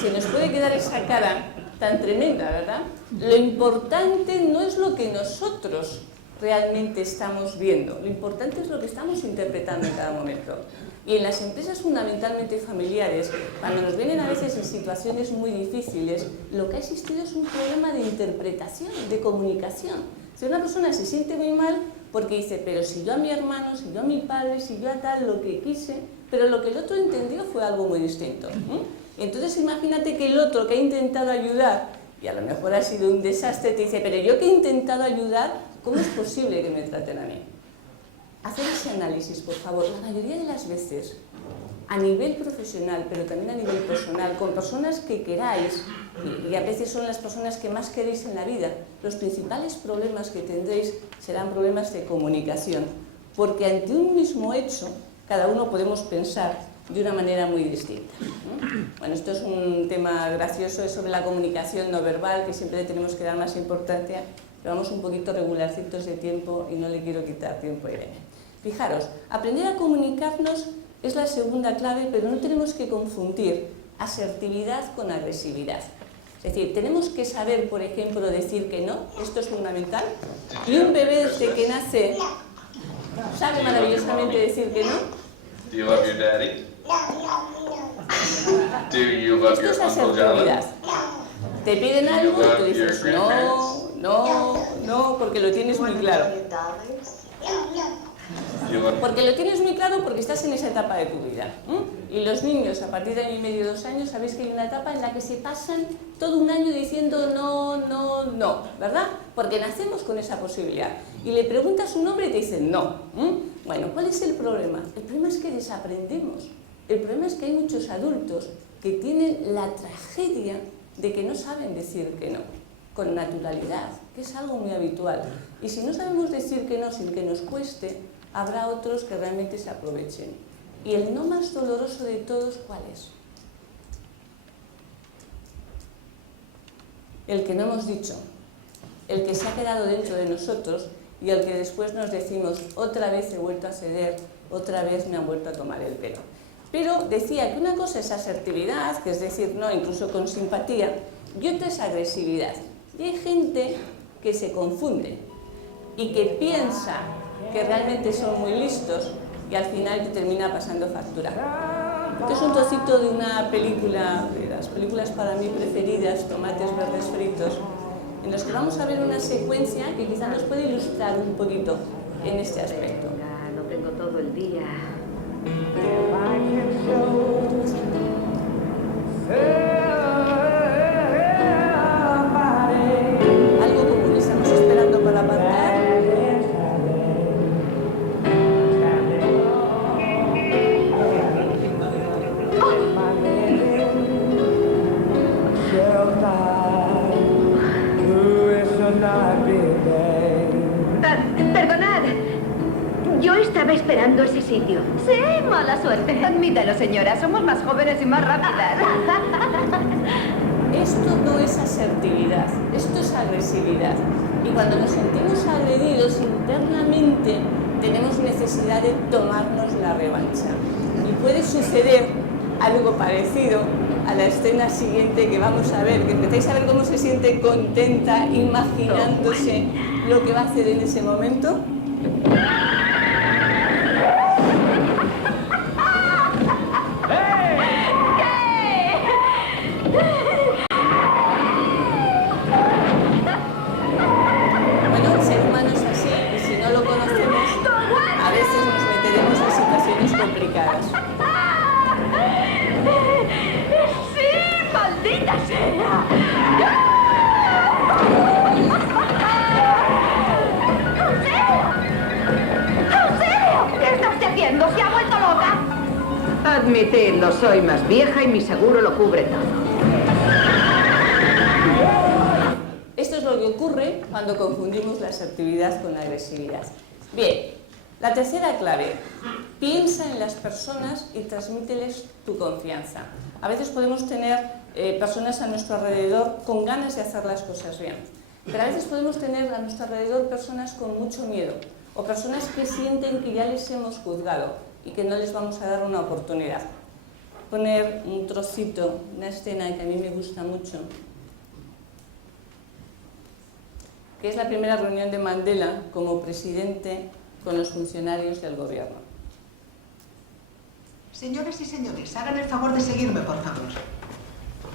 Se nos puede quedar esa cara tan tremenda, ¿verdad? Lo importante no es lo que nosotros realmente estamos viendo, lo importante es lo que estamos interpretando en cada momento. Y en las empresas fundamentalmente familiares, cuando nos vienen a veces en situaciones muy difíciles, lo que ha existido es un problema de interpretación, de comunicación. Si una persona se siente muy mal porque dice, pero si yo a mi hermano, si yo a mi padre, si yo a tal, lo que quise, pero lo que el otro entendió fue algo muy distinto. Entonces imagínate que el otro que ha intentado ayudar, y a lo mejor ha sido un desastre, te dice, pero yo que he intentado ayudar, ¿cómo es posible que me traten a mí? Hacer ese análisis, por favor. La mayoría de las veces, a nivel profesional, pero también a nivel personal, con personas que queráis, y a veces son las personas que más queréis en la vida, los principales problemas que tendréis serán problemas de comunicación, porque ante un mismo hecho, cada uno podemos pensar de una manera muy distinta. Bueno, esto es un tema gracioso, es sobre la comunicación no verbal, que siempre le tenemos que dar más importancia, pero vamos un poquito regularcitos de tiempo y no le quiero quitar tiempo a Irene. Fijaros, aprender a comunicarnos es la segunda clave, pero no tenemos que confundir asertividad con agresividad. Es decir, tenemos que saber, por ejemplo, decir que no, esto es fundamental, y un bebé desde que nace sabe maravillosamente decir que no. Do you love your daddy? Do you love Esto your es Uncle asertividad. John? Te piden algo y tú dices no, no, no, porque lo tienes muy claro. Porque lo tienes muy claro porque estás en esa etapa de tu vida. Y los niños a partir de año y medio, 2 años, sabéis que hay una etapa en la que se pasan todo un año diciendo no, no, no, ¿verdad? Porque nacemos con esa posibilidad. Y le preguntas un nombre y te dicen no. Bueno, ¿cuál es el problema? El problema es que desaprendemos. El problema es que hay muchos adultos que tienen la tragedia de que no saben decir que no, con naturalidad, que es algo muy habitual. Y si no sabemos decir que no sin que nos cueste, habrá otros que realmente se aprovechen. Y el no más doloroso de todos, ¿cuál es? El que no hemos dicho, el que se ha quedado dentro de nosotros y el que después nos decimos, otra vez he vuelto a ceder, otra vez me han vuelto a tomar el pelo. Pero decía que una cosa es asertividad, que es decir, no, incluso con simpatía, y otra es agresividad. Y hay gente que se confunde y que piensa que realmente son muy listos y al final te termina pasando factura. Este es un trocito de una película, de las películas para mí preferidas, Tomates Verdes Fritos, en los que vamos a ver una secuencia que quizá nos puede ilustrar un poquito en este aspecto. No tengo todo el día. Algo común, estamos esperando para aparcar. Perdonad. Yo estaba esperando ese sitio. Sí, mala suerte. Admítalo, señora. Somos más jóvenes y más rápidas. Esto no es asertividad, esto es agresividad. Y cuando nos sentimos agredidos internamente, tenemos necesidad de tomarnos la revancha. Y puede suceder algo parecido a la escena siguiente que vamos a ver, que empezáis a ver cómo se siente contenta, imaginándose lo que va a hacer en ese momento. Bueno, el ser humano es así y si no lo conocemos, a veces nos meteremos en situaciones complicadas. ¡Sí, maldita sea! Admitidlo, soy más vieja y mi seguro lo cubre todo. Esto es lo que ocurre cuando confundimos la asertividad con la agresividad. Bien, la tercera clave. Piensa en las personas y transmíteles tu confianza. A veces podemos tener personas a nuestro alrededor con ganas de hacer las cosas bien, pero a veces podemos tener a nuestro alrededor personas con mucho miedo o personas que sienten que ya les hemos juzgado y que no les vamos a dar una oportunidad. Poner un trocito, una escena que a mí me gusta mucho, que es la primera reunión de Mandela como presidente con los funcionarios del gobierno. Señoras y señores, hagan el favor de seguirme, por favor.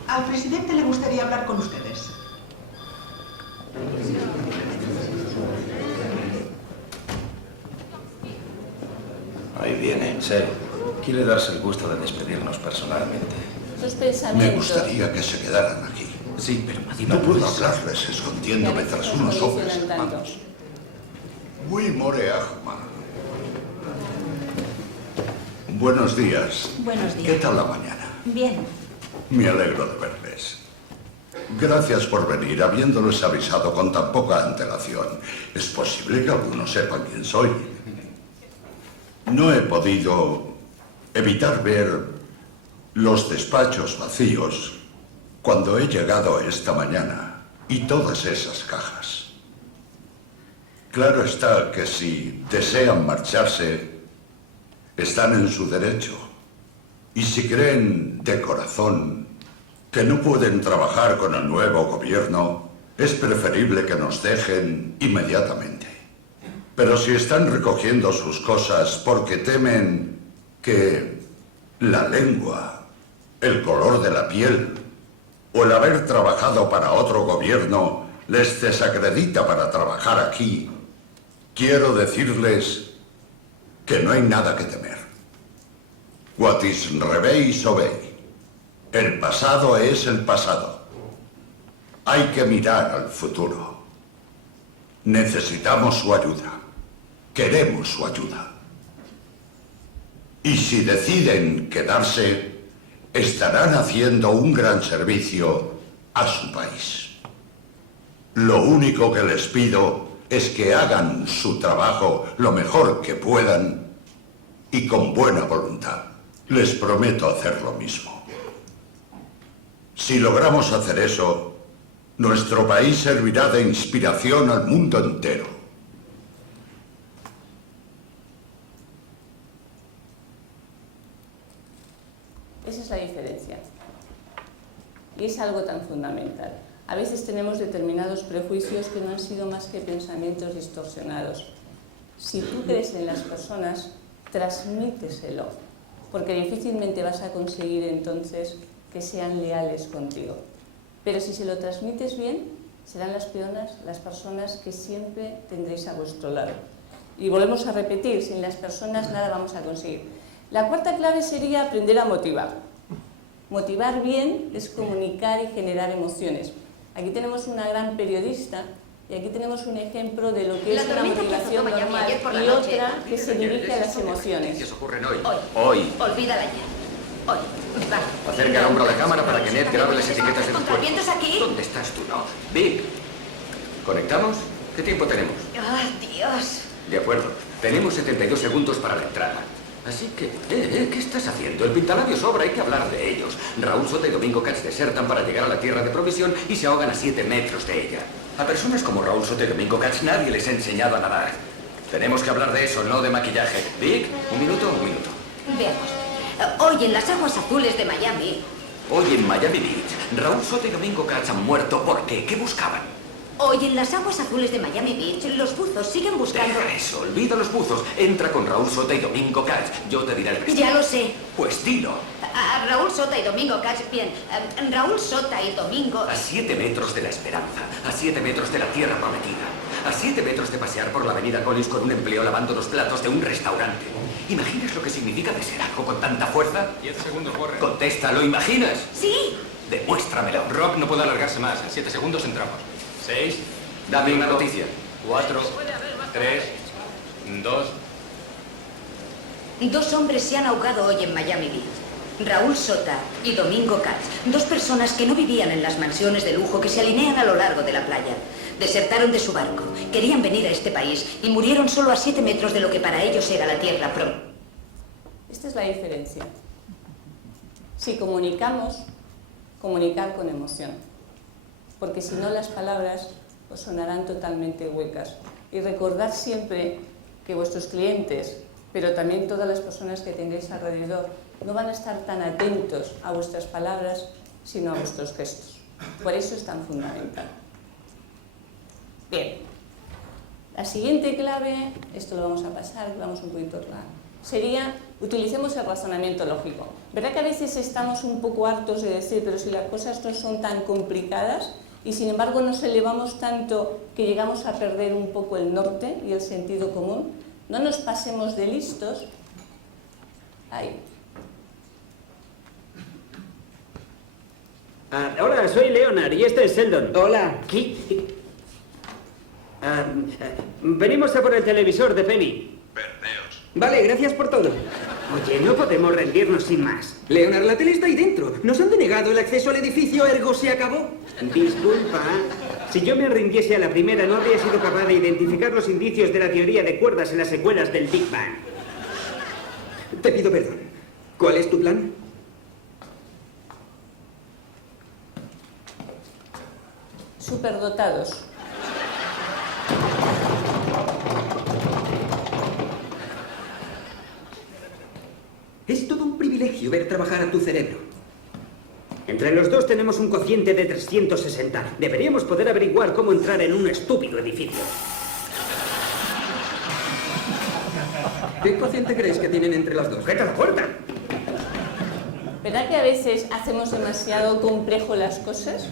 Al presidente le gustaría hablar con ustedes. Ahí viene. Sí. Quiere darse el gusto de despedirnos personalmente. Sus pensamientos. Me gustaría que se quedaran aquí. Sí, pero No puedo hablarles escondiéndome tras unos hombres hermanos. Muy moreajma. Buenos días. Buenos días. ¿Qué tal la mañana? Bien. Me alegro de verles. Gracias por venir, habiéndoles avisado con tan poca antelación. Es posible que algunos sepan quién soy. No he podido evitar ver los despachos vacíos cuando he llegado esta mañana y todas esas cajas. Claro está que si desean marcharse, están en su derecho. Y si creen de corazón que no pueden trabajar con el nuevo gobierno, es preferible que nos dejen inmediatamente. Pero si están recogiendo sus cosas porque temen que la lengua, el color de la piel o el haber trabajado para otro gobierno les desacredita para trabajar aquí, quiero decirles que no hay nada que temer. What is rebe is obey. El pasado es el pasado. Hay que mirar al futuro. Necesitamos su ayuda. Queremos su ayuda. Y si deciden quedarse, estarán haciendo un gran servicio a su país. Lo único que les pido es que hagan su trabajo lo mejor que puedan y con buena voluntad. Les prometo hacer lo mismo. Si logramos hacer eso, nuestro país servirá de inspiración al mundo entero. Esa es la diferencia. Y es algo tan fundamental. A veces tenemos determinados prejuicios que no han sido más que pensamientos distorsionados. Si tú crees en las personas, transmíteselo, porque difícilmente vas a conseguir entonces que sean leales contigo. Pero si se lo transmites bien, serán las personas que siempre tendréis a vuestro lado. Y volvemos a repetir, sin las personas nada vamos a conseguir. La cuarta clave sería aprender a motivar. Motivar bien es comunicar y generar emociones. Aquí tenemos una gran periodista y aquí tenemos un ejemplo de lo que es una motivación normal y otra que se dirige a las emociones. ¿Qué ocurren hoy? Hoy. Olvídala ya. Hoy. Va. Acerca el hombro a la cámara para que Ned grabe las etiquetas de tu cuerpo. ¿Vientos aquí? ¿Dónde estás tú? No. Vic, ¿conectamos? ¿Qué tiempo tenemos? ¡Ah, Dios! De acuerdo. Tenemos 72 segundos para la entrada. Así que, ¿qué estás haciendo? El pintalabios sobra, hay que hablar de ellos. Raúl Sota y Domingo Katz desertan para llegar a la tierra de provisión y se ahogan a 7 metros de ella. A personas como Raúl Sota y Domingo Katz nadie les ha enseñado a nadar. Tenemos que hablar de eso, no de maquillaje. Vic, un minuto. Veamos. Hoy en las aguas azules de Miami. Hoy en Miami Beach, Raúl Sota y Domingo Katz han muerto. ¿Por qué? ¿Qué buscaban? Hoy en las aguas azules de Miami Beach, los buzos siguen buscando... Deja eso, olvida los buzos. Entra con Raúl Sota y Domingo Katz. Yo te diré el resto. Ya lo sé. Pues dilo. A Raúl Sota y Domingo Katz, bien. Raúl Sota y Domingo... A 7 metros de la esperanza, a 7 metros de la tierra prometida, a 7 metros de pasear por la avenida Collins con un empleo lavando los platos de un restaurante. ¿Imaginas lo que significa desear algo con tanta fuerza? 10 segundos, corre. Contesta, ¿lo imaginas? Sí. Demuéstramelo. Rock no puede alargarse más. En 7 segundos entramos. 6. Dame una noticia. 4. 3. 2. 2 hombres se han ahogado hoy en Miami Beach. Raúl Sota y Domingo Katz, 2 personas que no vivían en las mansiones de lujo que se alinean a lo largo de la playa. Desertaron de su barco, querían venir a este país y murieron solo a 7 metros de lo que para ellos era la tierra prometida. Esta es la diferencia. Si comunicamos, comunicar con emoción, porque si no las palabras os sonarán totalmente huecas. Y recordad siempre que vuestros clientes, pero también todas las personas que tengáis alrededor, no van a estar tan atentos a vuestras palabras, sino a vuestros gestos. Por eso es tan fundamental. Bien, la siguiente clave, esto lo vamos a pasar, vamos un poquito atrás, sería, utilicemos el razonamiento lógico. ¿Verdad que a veces estamos un poco hartos de decir, pero si las cosas no son tan complicadas, y sin embargo nos elevamos tanto que llegamos a perder un poco el norte y el sentido común? No nos pasemos de listos. Ahí. Hola, soy Leonard y este es Sheldon. Hola. Venimos a por el televisor de Penny. Perdeos. Vale, gracias por todo. Oye, no podemos rendirnos sin más. Leonard, la tele está ahí dentro. Nos han denegado el acceso al edificio, ergo se acabó. Disculpa. Si yo me rindiese a la primera, no habría sido capaz de identificar los indicios de la teoría de cuerdas en las secuelas del Big Bang. Te pido perdón. ¿Cuál es tu plan? Superdotados. Es todo un privilegio ver trabajar a tu cerebro. Entre los dos tenemos un cociente de 360. Deberíamos poder averiguar cómo entrar en un estúpido edificio. ¿Qué cociente crees que tienen entre los dos? ¡Vete a la puerta! ¿Verdad que a veces hacemos demasiado complejo las cosas?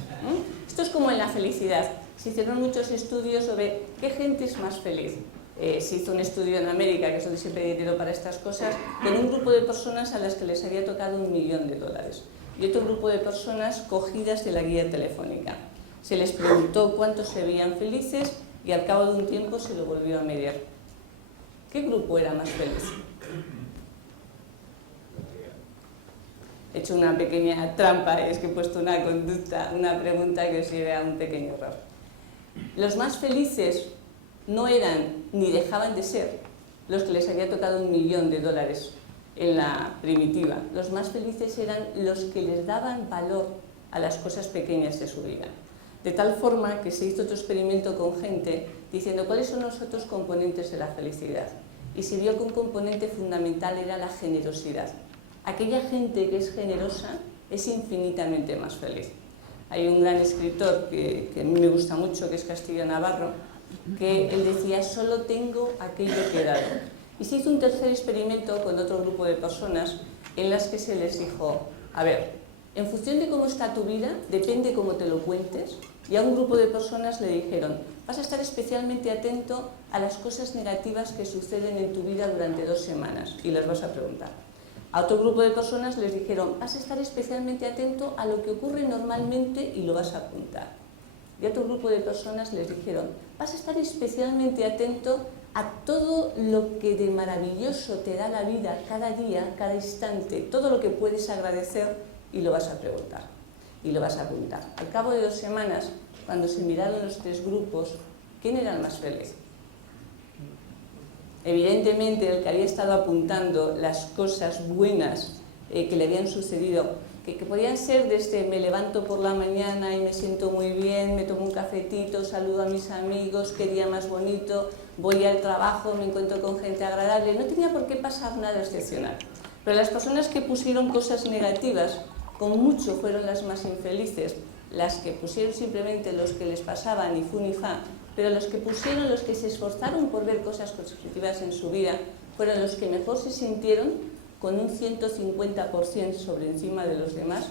Esto es como en la felicidad. Se hicieron muchos estudios sobre qué gente es más feliz. Se hizo un estudio en América, que es donde siempre hay dinero para estas cosas, con un grupo de personas a las que les había tocado $1 millón y otro grupo de personas cogidas de la guía telefónica. Se les preguntó cuántos se veían felices y al cabo de un tiempo se lo volvió a medir. ¿Qué grupo era más feliz? He hecho una pequeña trampa, es que he puesto una conducta, una pregunta que os lleve a un pequeño error. Los más felices no eran ni dejaban de ser los que les había tocado $1 millón en la primitiva. Los más felices eran los que les daban valor a las cosas pequeñas de su vida. De tal forma que se hizo otro experimento con gente diciendo cuáles son los otros componentes de la felicidad. Y se vio que un componente fundamental era la generosidad. Aquella gente que es generosa es infinitamente más feliz. Hay un gran escritor que a mí me gusta mucho, que es Castillo Navarro, que él decía, solo tengo aquello que he dado. Y se hizo un tercer experimento con otro grupo de personas en las que se les dijo, a ver, en función de cómo está tu vida, depende cómo te lo cuentes, y a un grupo de personas le dijeron, vas a estar especialmente atento a las cosas negativas que suceden en tu vida durante 2 semanas, y las vas a preguntar. A otro grupo de personas les dijeron, vas a estar especialmente atento a lo que ocurre normalmente y lo vas a apuntar. Y a otro grupo de personas les dijeron, vas a estar especialmente atento a todo lo que de maravilloso te da la vida cada día, cada instante, todo lo que puedes agradecer y lo vas a preguntar y lo vas a apuntar. Al cabo de 2 semanas, cuando se miraron los 3 grupos, ¿quién era el más feliz? Evidentemente, el que había estado apuntando las cosas buenas que le habían sucedido, que podían ser desde me levanto por la mañana y me siento muy bien, me tomo un cafetito, saludo a mis amigos, qué día más bonito, voy al trabajo, me encuentro con gente agradable, no tenía por qué pasar nada excepcional. Pero las personas que pusieron cosas negativas, con mucho fueron las más infelices, las que pusieron simplemente los que les pasaban ni fu ni fa, pero los que pusieron, los que se esforzaron por ver cosas positivas en su vida, fueron los que mejor se sintieron, con un 150% sobre encima de los demás,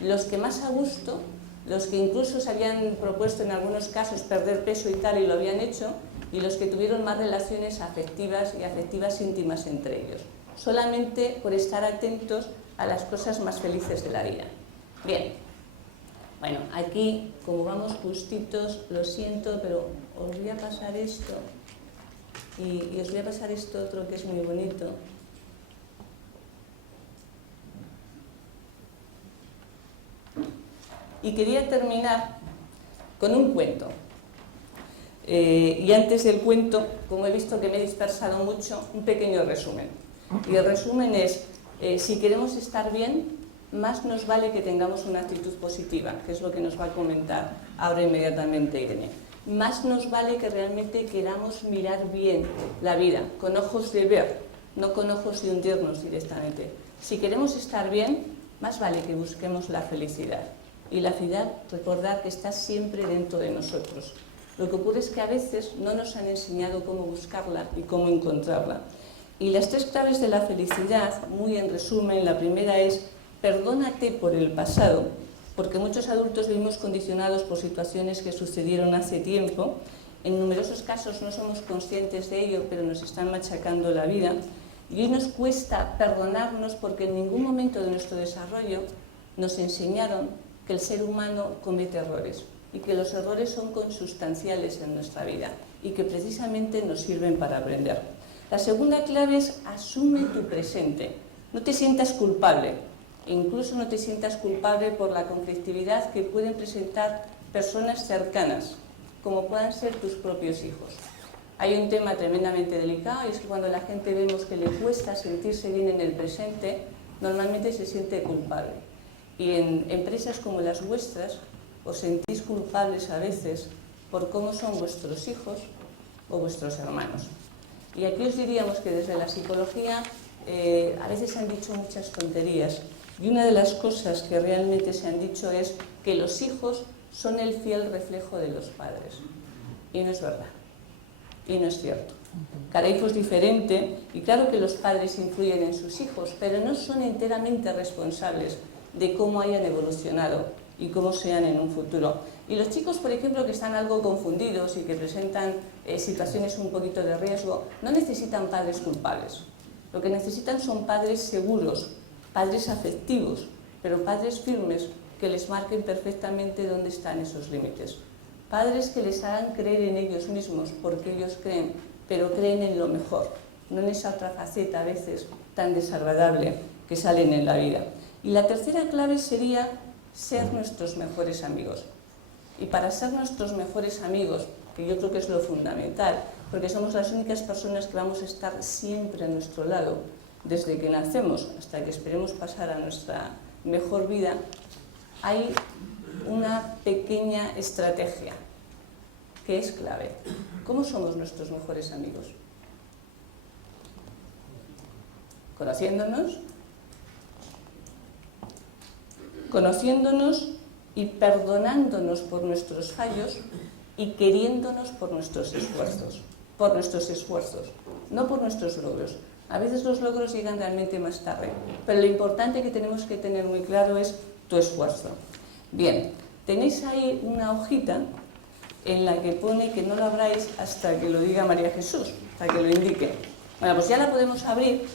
los que más a gusto, los que incluso se habían propuesto en algunos casos perder peso y tal y lo habían hecho, y los que tuvieron más relaciones afectivas y afectivas íntimas entre ellos, solamente por estar atentos a las cosas más felices de la vida. Bien, bueno, aquí como vamos justitos, lo siento, pero os voy a pasar esto y os voy a pasar esto otro que es muy bonito. Y quería terminar con un cuento. Y antes del cuento, como he visto que me he dispersado mucho, un pequeño resumen. Y el resumen es, si queremos estar bien, más nos vale que tengamos una actitud positiva, que es lo que nos va a comentar ahora inmediatamente Irene. Más nos vale que realmente queramos mirar bien la vida, con ojos de ver, no con ojos de hundirnos directamente. Si queremos estar bien, más vale que busquemos la felicidad. Y la felicidad, recordad que está siempre dentro de nosotros. Lo que ocurre es que a veces no nos han enseñado cómo buscarla y cómo encontrarla. Y las 3 claves de la felicidad, muy en resumen, la primera es perdónate por el pasado, porque muchos adultos vivimos condicionados por situaciones que sucedieron hace tiempo. En numerosos casos no somos conscientes de ello, pero nos están machacando la vida. Y hoy nos cuesta perdonarnos porque en ningún momento de nuestro desarrollo nos enseñaron que el ser humano comete errores y que los errores son consustanciales en nuestra vida y que precisamente nos sirven para aprender. La segunda clave es asume tu presente. No te sientas culpable, e incluso no te sientas culpable por la conflictividad que pueden presentar personas cercanas, como puedan ser tus propios hijos. Hay un tema tremendamente delicado y es que cuando la gente vemos que le cuesta sentirse bien en el presente, normalmente se siente culpable. Y en empresas como las vuestras, os sentís culpables a veces por cómo son vuestros hijos o vuestros hermanos. Y aquí os diríamos que desde la psicología a veces se han dicho muchas tonterías y una de las cosas que realmente se han dicho es que los hijos son el fiel reflejo de los padres. Y no es verdad. Y no es cierto. Cada hijo es diferente y claro que los padres influyen en sus hijos, pero no son enteramente responsables de cómo hayan evolucionado y cómo sean en un futuro. Y los chicos, por ejemplo, que están algo confundidos y que presentan situaciones un poquito de riesgo, no necesitan padres culpables. Lo que necesitan son padres seguros, padres afectivos, pero padres firmes que les marquen perfectamente dónde están esos límites. Padres que les hagan creer en ellos mismos, porque ellos creen, pero creen en lo mejor, no en esa otra faceta a veces tan desagradable que salen en la vida. Y la tercera clave sería ser nuestros mejores amigos. Y para ser nuestros mejores amigos, que yo creo que es lo fundamental, porque somos las únicas personas que vamos a estar siempre a nuestro lado, desde que nacemos hasta que esperemos pasar a nuestra mejor vida, hay una pequeña estrategia que es clave. ¿Cómo somos nuestros mejores amigos? Conociéndonos y perdonándonos por nuestros fallos y queriéndonos por nuestros esfuerzos, no por nuestros logros. A veces los logros llegan realmente más tarde, pero lo importante que tenemos que tener muy claro es tu esfuerzo. Bien, tenéis ahí una hojita en la que pone que no lo abráis hasta que lo diga María Jesús, hasta que lo indique. Bueno, pues ya la podemos abrir.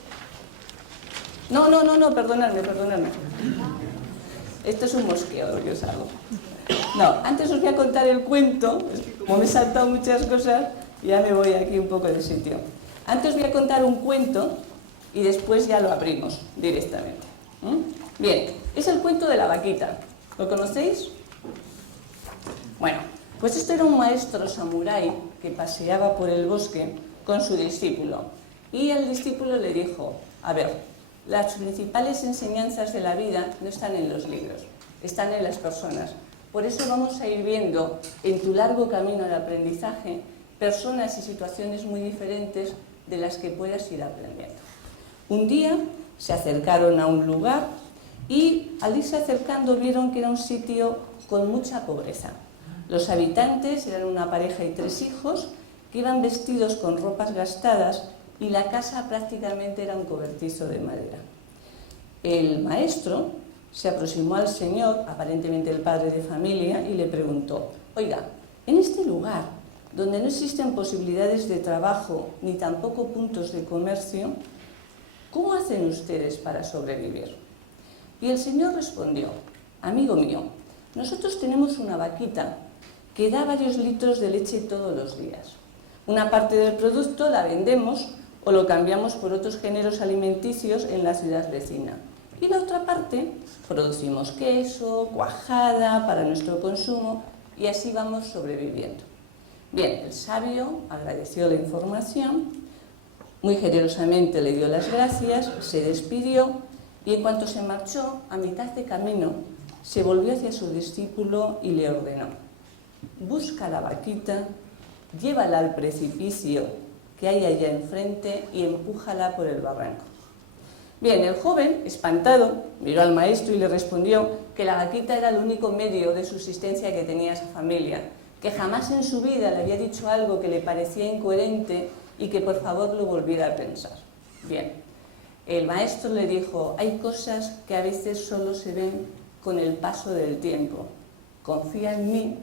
No, perdonadme. Esto es un mosqueo lo que os hago. No, antes os voy a contar el cuento, como me he saltado muchas cosas, ya me voy aquí un poco de sitio. Antes voy a contar un cuento y después ya lo abrimos directamente. Bien, es el cuento de la vaquita. ¿Lo conocéis? Bueno, pues esto era un maestro samurái que paseaba por el bosque con su discípulo. Y el discípulo le dijo, a ver, las principales enseñanzas de la vida no están en los libros, están en las personas. Por eso vamos a ir viendo en tu largo camino al aprendizaje personas y situaciones muy diferentes de las que puedas ir aprendiendo. Un día se acercaron a un lugar y al irse acercando vieron que era un sitio con mucha pobreza. Los habitantes eran una pareja y 3 hijos que iban vestidos con ropas gastadas y la casa prácticamente era un cobertizo de madera. El maestro se aproximó al señor, aparentemente el padre de familia, y le preguntó, oiga, en este lugar, donde no existen posibilidades de trabajo ni tampoco puntos de comercio, ¿cómo hacen ustedes para sobrevivir? Y el señor respondió, amigo mío, nosotros tenemos una vaquita que da varios litros de leche todos los días. Una parte del producto la vendemos o lo cambiamos por otros géneros alimenticios en la ciudad vecina. Y la otra parte producimos queso, cuajada para nuestro consumo y así vamos sobreviviendo. Bien, el sabio agradeció la información, muy generosamente le dio las gracias, se despidió y en cuanto se marchó, a mitad de camino, se volvió hacia su discípulo y le ordenó: busca la vaquita, llévala al precipicio que hay allá enfrente y empújala por el barranco. Bien, el joven, espantado, miró al maestro y le respondió que la vaquita era el único medio de subsistencia que tenía esa familia, que jamás en su vida le había dicho algo que le parecía incoherente y que por favor lo volviera a pensar. Bien, el maestro le dijo: hay cosas que a veces solo se ven con el paso del tiempo. Confía en mí,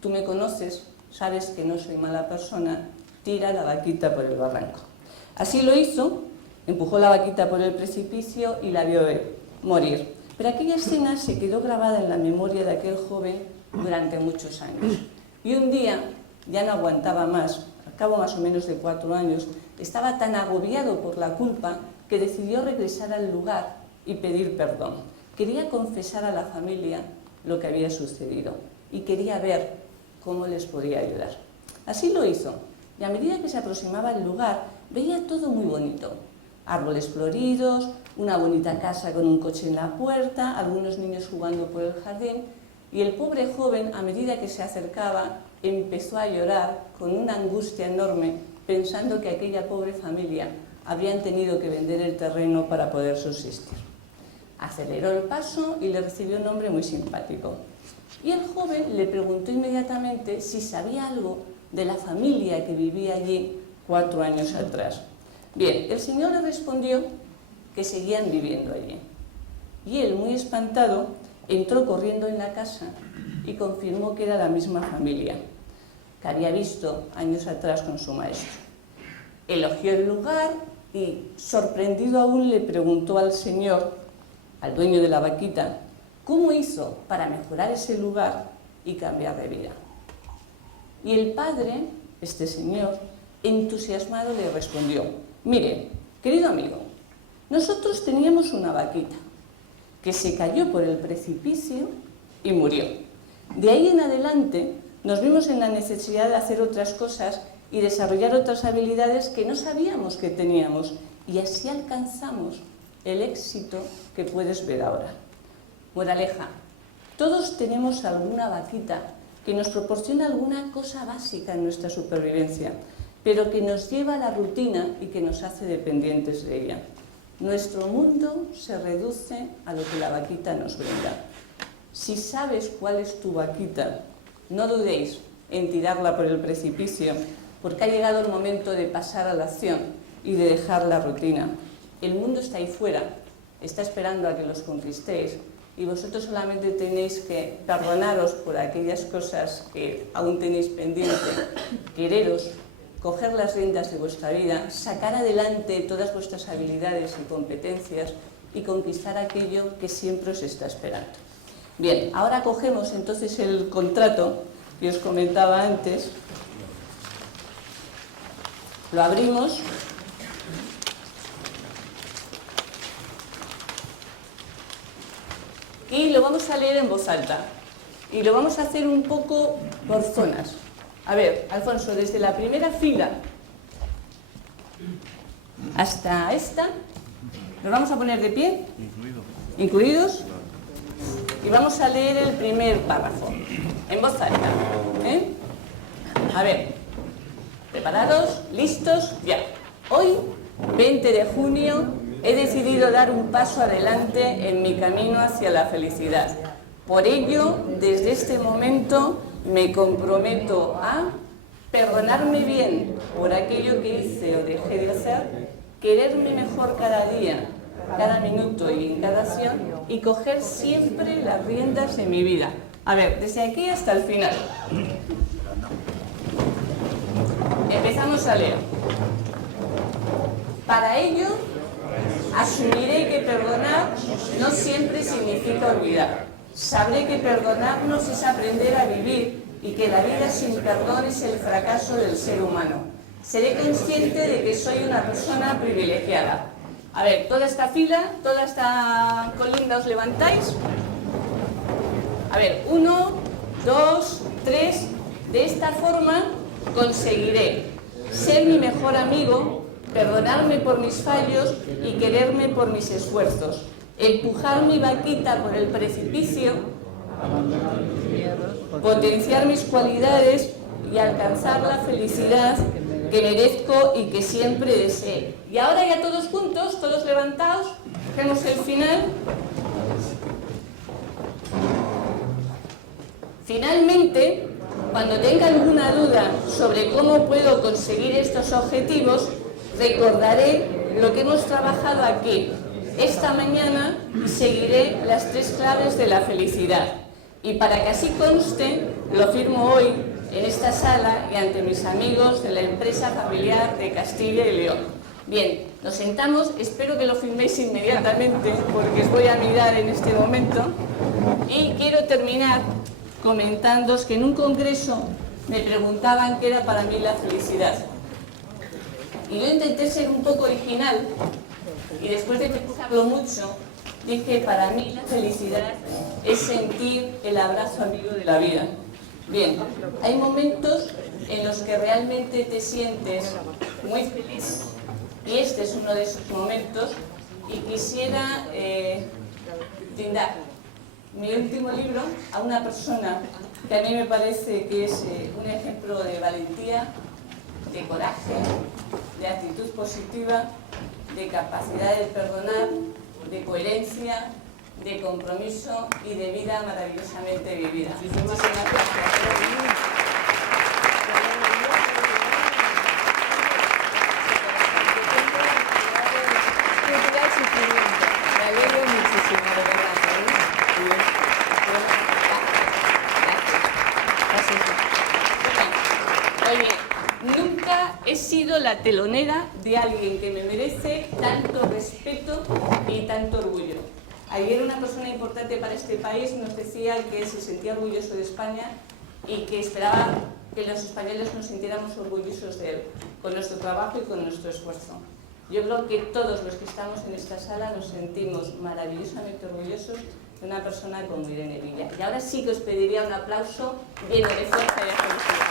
tú me conoces, sabes que no soy mala persona, tira la vaquita por el barranco. Así lo hizo, empujó la vaquita por el precipicio y la vio morir. Pero aquella escena se quedó grabada en la memoria de aquel joven durante muchos años. Y un día ya no aguantaba más, al cabo más o menos de 4 años, estaba tan agobiado por la culpa que decidió regresar al lugar y pedir perdón. Quería confesar a la familia lo que había sucedido y quería ver cómo les podía ayudar. Así lo hizo, y a medida que se aproximaba al lugar, veía todo muy bonito. Árboles floridos, una bonita casa con un coche en la puerta, algunos niños jugando por el jardín, y el pobre joven, a medida que se acercaba, empezó a llorar con una angustia enorme, pensando que aquella pobre familia habían tenido que vender el terreno para poder subsistir. Aceleró el paso y le recibió un hombre muy simpático. Y el joven le preguntó inmediatamente si sabía algo de la familia que vivía allí 4 años atrás. Bien, el señor le respondió que seguían viviendo allí. Y él, muy espantado, entró corriendo en la casa y confirmó que era la misma familia que había visto años atrás con su maestro. Elogió el lugar y, sorprendido aún, le preguntó al señor, al dueño de la vaquita, cómo hizo para mejorar ese lugar y cambiar de vida. Y el padre, este señor, entusiasmado le respondió: mire, querido amigo, nosotros teníamos una vaquita que se cayó por el precipicio y murió. De ahí en adelante nos vimos en la necesidad de hacer otras cosas y desarrollar otras habilidades que no sabíamos que teníamos, y así alcanzamos el éxito que puedes ver ahora. Moraleja: todos tenemos alguna vaquita que nos proporciona alguna cosa básica en nuestra supervivencia, pero que nos lleva a la rutina y que nos hace dependientes de ella. Nuestro mundo se reduce a lo que la vaquita nos brinda. Si sabes cuál es tu vaquita, no dudéis en tirarla por el precipicio, porque ha llegado el momento de pasar a la acción y de dejar la rutina. El mundo está ahí fuera, está esperando a que los conquistéis, y vosotros solamente tenéis que perdonaros por aquellas cosas que aún tenéis pendiente, quereros, coger las riendas de vuestra vida, sacar adelante todas vuestras habilidades y competencias y conquistar aquello que siempre os está esperando. Bien, ahora cogemos entonces el contrato que os comentaba antes, lo abrimos y lo vamos a leer en voz alta. Y lo vamos a hacer un poco por zonas. A ver, Alfonso, desde la primera fila hasta esta, nos vamos a poner de pie, incluidos, y vamos a leer el primer párrafo, en voz alta. A ver, ¿preparados? ¿Listos? Ya. Hoy, 20 de junio, he decidido dar un paso adelante en mi camino hacia la felicidad. Por ello, desde este momento, me comprometo a perdonarme bien por aquello que hice o dejé de hacer, quererme mejor cada día, cada minuto y en cada acción, y coger siempre las riendas de mi vida. A ver, desde aquí hasta el final. Empezamos a leer. Para ello, asumiré que perdonar no siempre significa olvidar. Sabré que perdonarnos es aprender a vivir y que la vida sin perdón es el fracaso del ser humano. Seré consciente de que soy una persona privilegiada. A ver, toda esta fila, toda esta columna os levantáis. A ver, 1, 2, 3. De esta forma conseguiré ser mi mejor amigo, perdonarme por mis fallos y quererme por mis esfuerzos. Empujar mi vaquita por el precipicio, potenciar mis cualidades y alcanzar la felicidad que merezco y que siempre desee. Y ahora ya todos juntos, todos levantados, hacemos el final. Finalmente, cuando tenga alguna duda sobre cómo puedo conseguir estos objetivos, recordaré lo que hemos trabajado aquí esta mañana y seguiré las 3 claves de la felicidad. Y para que así conste, lo firmo hoy en esta sala y ante mis amigos de la empresa familiar de Castilla y León. Bien, nos sentamos, espero que lo firméis inmediatamente porque os voy a mirar en este momento. Y quiero terminar comentándoos que en un congreso me preguntaban qué era para mí la felicidad. Y yo intenté ser un poco original y después de pensarlo mucho, dije, para mí la felicidad es sentir el abrazo amigo de la vida. Bien, hay momentos en los que realmente te sientes muy feliz y este es uno de esos momentos y quisiera brindar mi último libro a una persona que a mí me parece que es un ejemplo de valentía, de coraje, de actitud positiva, de capacidad de perdonar, de coherencia, de compromiso y de vida maravillosamente vivida. Muchísimas gracias. Me alegro muchísimo, de verdad. Oye, nunca he sido la telonera de alguien que me merece tanto respeto y tanto orgullo. Ayer una persona importante para este país nos decía que se sentía orgulloso de España y que esperaba que los españoles nos sintiéramos orgullosos de él, con nuestro trabajo y con nuestro esfuerzo. Yo creo que todos los que estamos en esta sala nos sentimos maravillosamente orgullosos de una persona como Irene Villa. Y ahora sí que os pediría un aplauso lleno de fuerza y de felicidad.